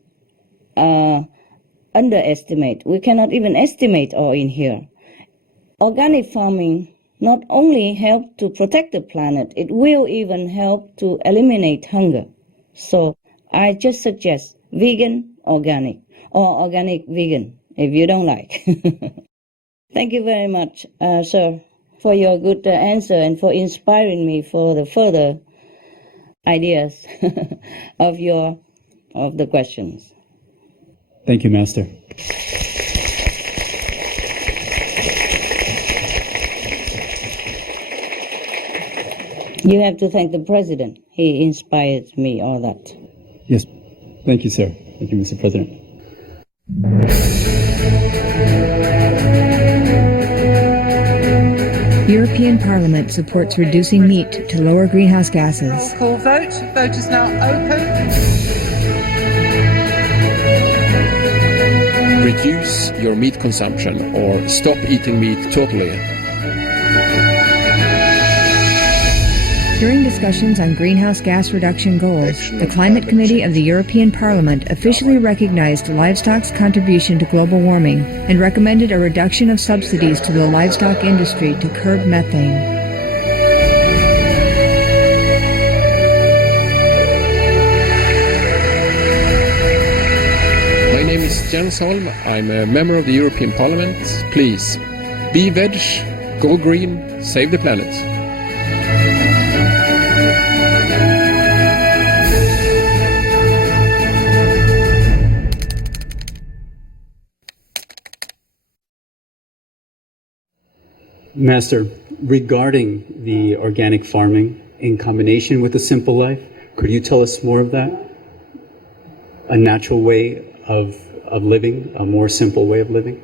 underestimate. We cannot even estimate all in here. Organic farming not only help to protect the planet, it will even help to eliminate hunger. So I just suggest vegan organic or organic vegan if you don't like. Thank you very much, sir, for your good answer and for inspiring me for the further ideas of the questions. Thank you, Master. You have to thank the President. He inspired me, all that. Yes. Thank you, sir. Thank you, Mr. President. European Parliament supports reducing meat to lower greenhouse gases. Roll call vote. Vote is now open. Reduce your meat consumption or stop eating meat totally. During discussions on greenhouse gas reduction goals, the Climate Committee of the European Parliament officially recognized livestock's contribution to global warming and recommended a reduction of subsidies to the livestock industry to curb methane. My name is Jens Holm. I'm a member of the European Parliament. Please, be veg, go green, save the planet. Master, regarding the organic farming in combination with a simple life, could you tell us more of that? A natural way of living, a more simple way of living?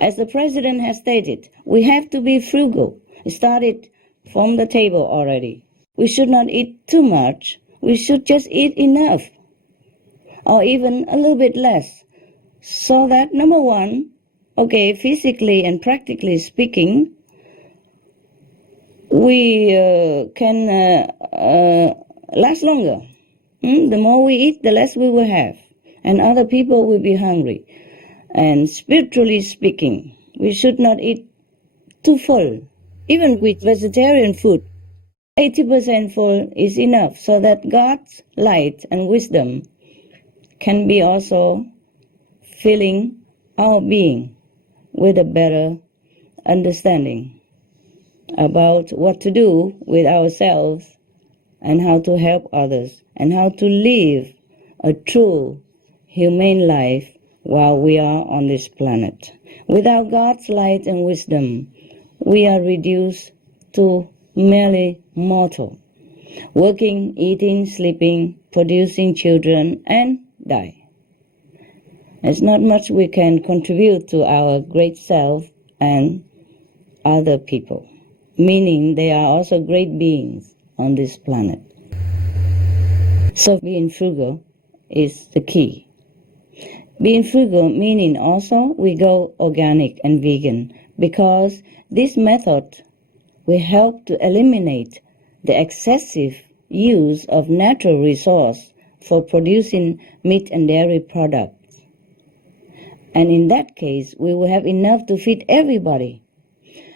As the President has stated, we have to be frugal. It started from the table already. We should not eat too much. We should just eat enough, or even a little bit less. So that, number one, okay, physically and practically speaking, we can last longer. The more we eat, the less we will have, and other people will be hungry. And spiritually speaking, we should not eat too full. Even with vegetarian food, 80% full is enough, so that God's light and wisdom can be also filling our being with a better understanding about what to do with ourselves and how to help others and how to live a true humane life while we are on this planet. Without God's light and wisdom, we are reduced to merely mortal, working, eating, sleeping, producing children, and die. There's not much we can contribute to our great self and other people, meaning they are also great beings on this planet. So being frugal is the key. Being frugal meaning also we go organic and vegan, because this method will help to eliminate the excessive use of natural resource for producing meat and dairy products. And in that case, we will have enough to feed everybody.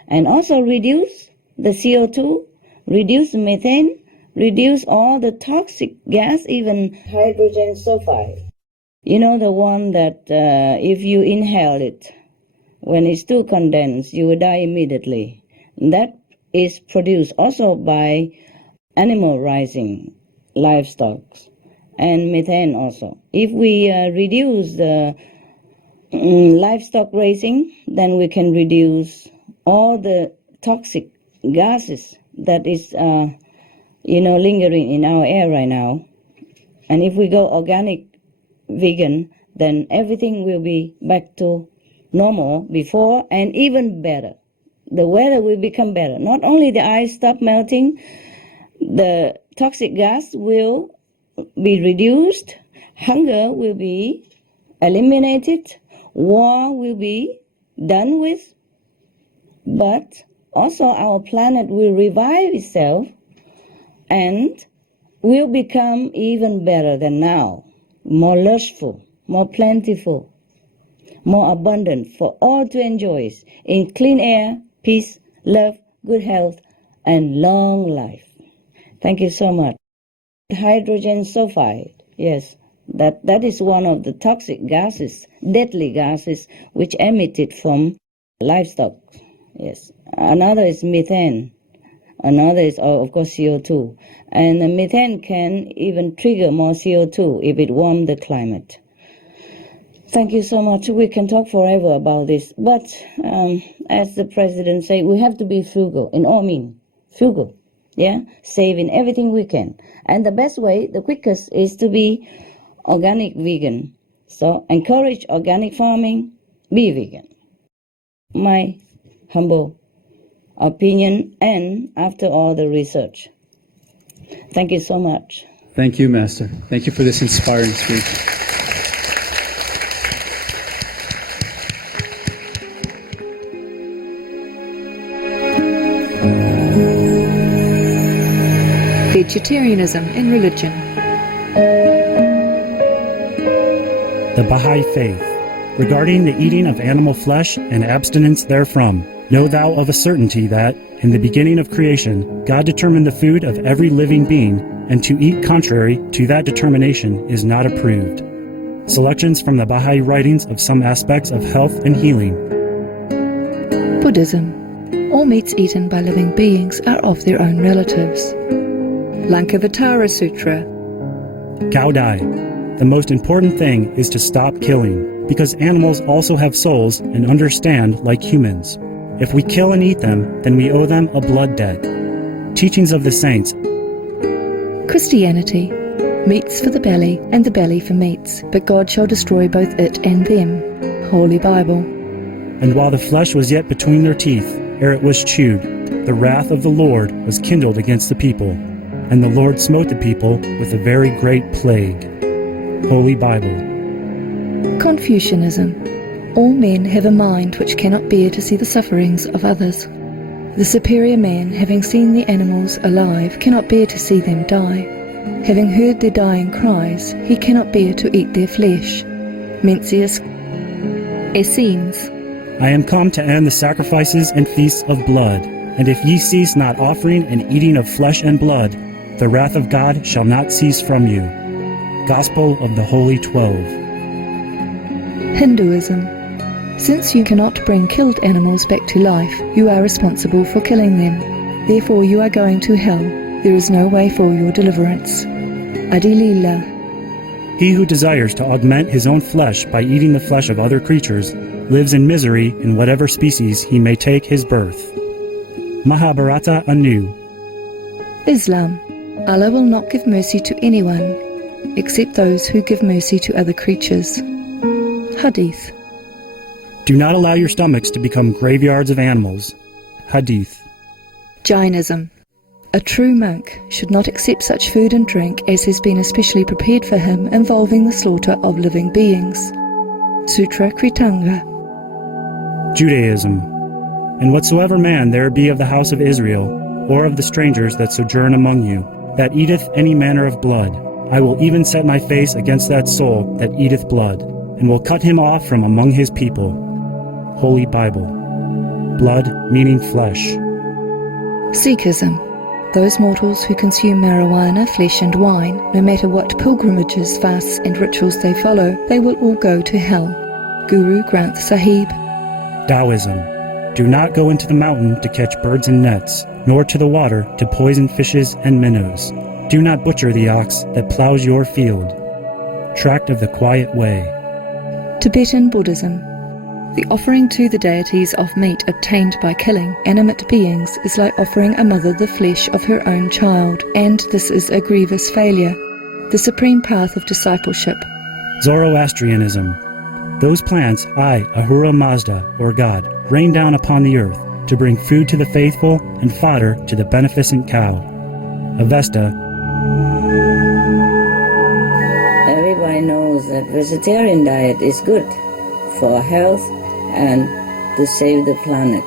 And also reduce the CO2, reduce the methane, reduce all the toxic gas, even hydrogen sulfide. You know, the one that if you inhale it, when it's too condensed, you will die immediately. That is produced also by animal raising livestock and methane also. If we reduce the livestock raising, then we can reduce all the toxic gases that is lingering in our air right now. And if we go organic vegan, then everything will be back to normal before and even better. The weather will become better. Not only the ice stop melting, the toxic gas will be reduced, hunger will be eliminated, war will be done with, but also our planet will revive itself and will become even better than now, more lustful, more plentiful, more abundant for all to enjoy in clean air, peace, love, good health, and long life. Thank you so much. Hydrogen sulfide, yes, that is one of the toxic gases, deadly gases, which emitted from livestock. Yes. Another is methane. Another is, of course, CO2. And the methane can even trigger more CO2 if it warms the climate. Thank you so much. We can talk forever about this. But as the president said, we have to be frugal in all means. Frugal, yeah? Saving everything we can. And the best way, the quickest, is to be organic vegan. So encourage organic farming, be vegan. My humble opinion, and after all the research. Thank you so much. Thank you, Master. Thank you for this inspiring speech. Vegetarianism in religion. The Baha'i Faith. Regarding the eating of animal flesh and abstinence therefrom, know thou of a certainty that, in the beginning of creation, God determined the food of every living being, and to eat contrary to that determination is not approved. Selections from the Baha'i writings of some aspects of health and healing. Buddhism. All meats eaten by living beings are of their own relatives. Lankavatara Sutra. Cao Dai. The most important thing is to stop killing, because animals also have souls and understand like humans. If we kill and eat them, then we owe them a blood debt. Teachings of the Saints. Christianity. Meats for the belly, and the belly for meats, but God shall destroy both it and them. Holy Bible. And while the flesh was yet between their teeth, ere it was chewed, the wrath of the Lord was kindled against the people, and the Lord smote the people with a very great plague. Holy Bible. Confucianism. All men have a mind which cannot bear to see the sufferings of others. The superior man, having seen the animals alive, cannot bear to see them die. Having heard their dying cries, he cannot bear to eat their flesh. Mencius. Essenes. I am come to end the sacrifices and feasts of blood, and if ye cease not offering and eating of flesh and blood, the wrath of God shall not cease from you. Gospel of the Holy 12. Hinduism. Since you cannot bring killed animals back to life, you are responsible for killing them. Therefore you are going to hell. There is no way for your deliverance. Adilila. He who desires to augment his own flesh by eating the flesh of other creatures lives in misery in whatever species he may take his birth. Mahabharata anew. Islam. Allah will not give mercy to anyone except those who give mercy to other creatures. Hadith. Do not allow your stomachs to become graveyards of animals. Hadith. Jainism. A true monk should not accept such food and drink as has been especially prepared for him involving the slaughter of living beings. Sutra Kritanga. Judaism. And whatsoever man there be of the house of Israel, or of the strangers that sojourn among you, that eateth any manner of blood, I will even set my face against that soul that eateth blood, and will cut him off from among his people. Holy Bible. Blood meaning flesh. Sikhism. Those mortals who consume marijuana, flesh and wine, no matter what pilgrimages, fasts and rituals they follow, they will all go to hell. Guru Granth Sahib. Taoism. Do not go into the mountain to catch birds and nets, nor to the water to poison fishes and minnows. Do not butcher the ox that plows your field. Tract of the Quiet Way. Tibetan Buddhism. The offering to the deities of meat obtained by killing animate beings is like offering a mother the flesh of her own child, and this is a grievous failure. The supreme path of discipleship. Zoroastrianism. Those plants I, Ahura Mazda, or God, rain down upon the earth to bring food to the faithful and fodder to the beneficent cow. Avesta. Everybody knows that vegetarian diet is good for health and to save the planet.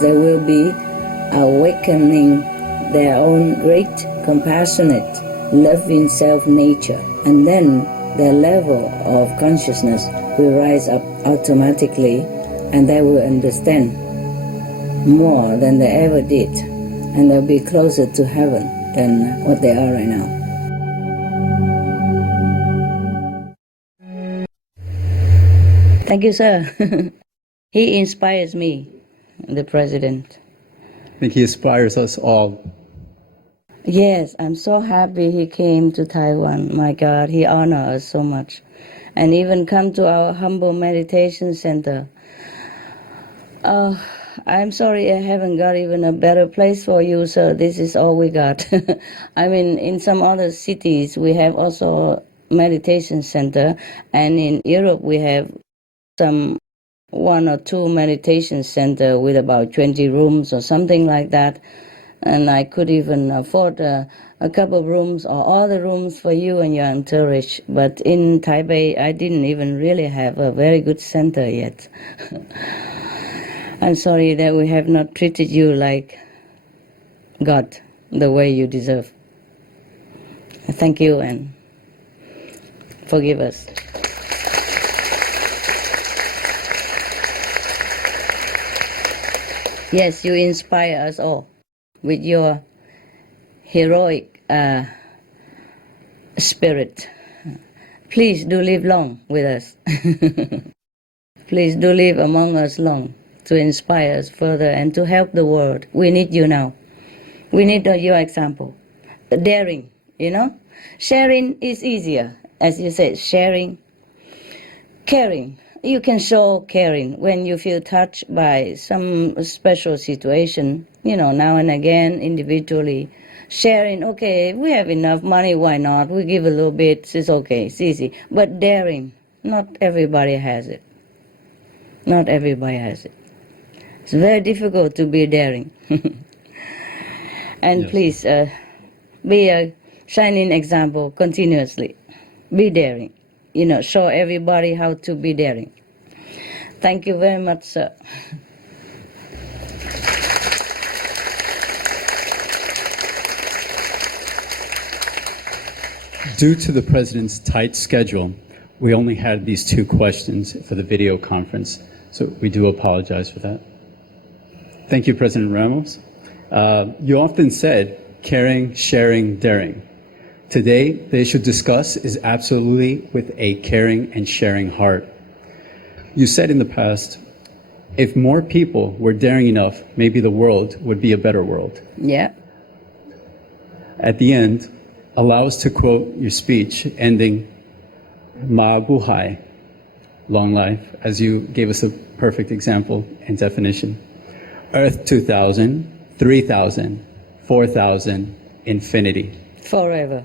They will be awakening their own great, compassionate, loving self-nature, and then their level of consciousness will rise up automatically, and they will understand more than they ever did, and they'll be closer to heaven than what they are right now. Thank you, sir. He inspires me, the president. I think he inspires us all. Yes, I'm so happy he came to Taiwan. My God, he honors us so much. And even come to our humble meditation center. I'm sorry I haven't got even a better place for you, sir. This is all we got. I mean, in some other cities, we have also a meditation center. And in Europe, we have some 1 or 2 meditation center with about 20 rooms or something like that. And I could even afford a couple of rooms or all the rooms for you and your entourage. But in Taipei, I didn't even really have a very good center yet. I'm sorry that we have not treated you like God, the way you deserve. Thank you and forgive us. Yes, you inspire us all with your heroic spirit. Please do live long with us. Please do live among us long to inspire us further and to help the world. We need you now. We need your example. Daring, Sharing is easier. As you said, sharing. Caring. You can show caring when you feel touched by some special situation, now and again, individually. Sharing, okay, we have enough money, why not? We give a little bit, it's okay, it's easy. But daring, not everybody has it. Not everybody has it. It's very difficult to be daring. And yes. Please, be a shining example continuously. Be daring. Show everybody how to be daring. Thank you very much, sir. Due to the President's tight schedule, we only had these 2 questions for the video conference, so we do apologize for that. Thank you, President Ramos. You often said, caring, sharing, daring. Today, the issue discussed is absolutely with a caring and sharing heart. You said in the past, if more people were daring enough, maybe the world would be a better world. Yeah. At the end, allow us to quote your speech ending, Ma Buhai, long life, as you gave us a perfect example and definition. Earth 2000, 3000, 4000, infinity. Forever.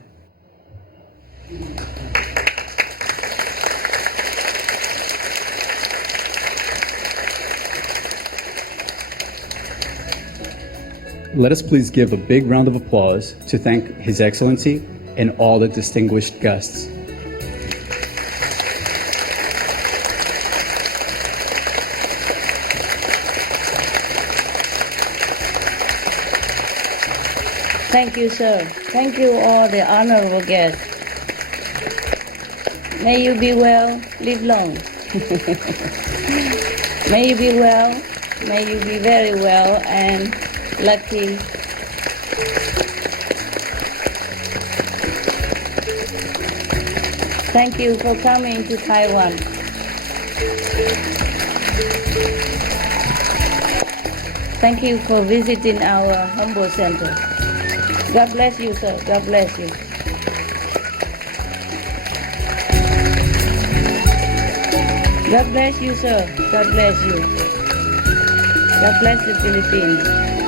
Let us please give a big round of applause to thank His Excellency and all the distinguished guests. Thank you, sir. Thank you, all the honorable guests. May you be well, live long. May you be well, may you be very well and lucky. Thank you for coming to Taiwan. Thank you for visiting our humble center. God bless you, sir. God bless you. God bless you, sir. God bless you. God bless the Philippines.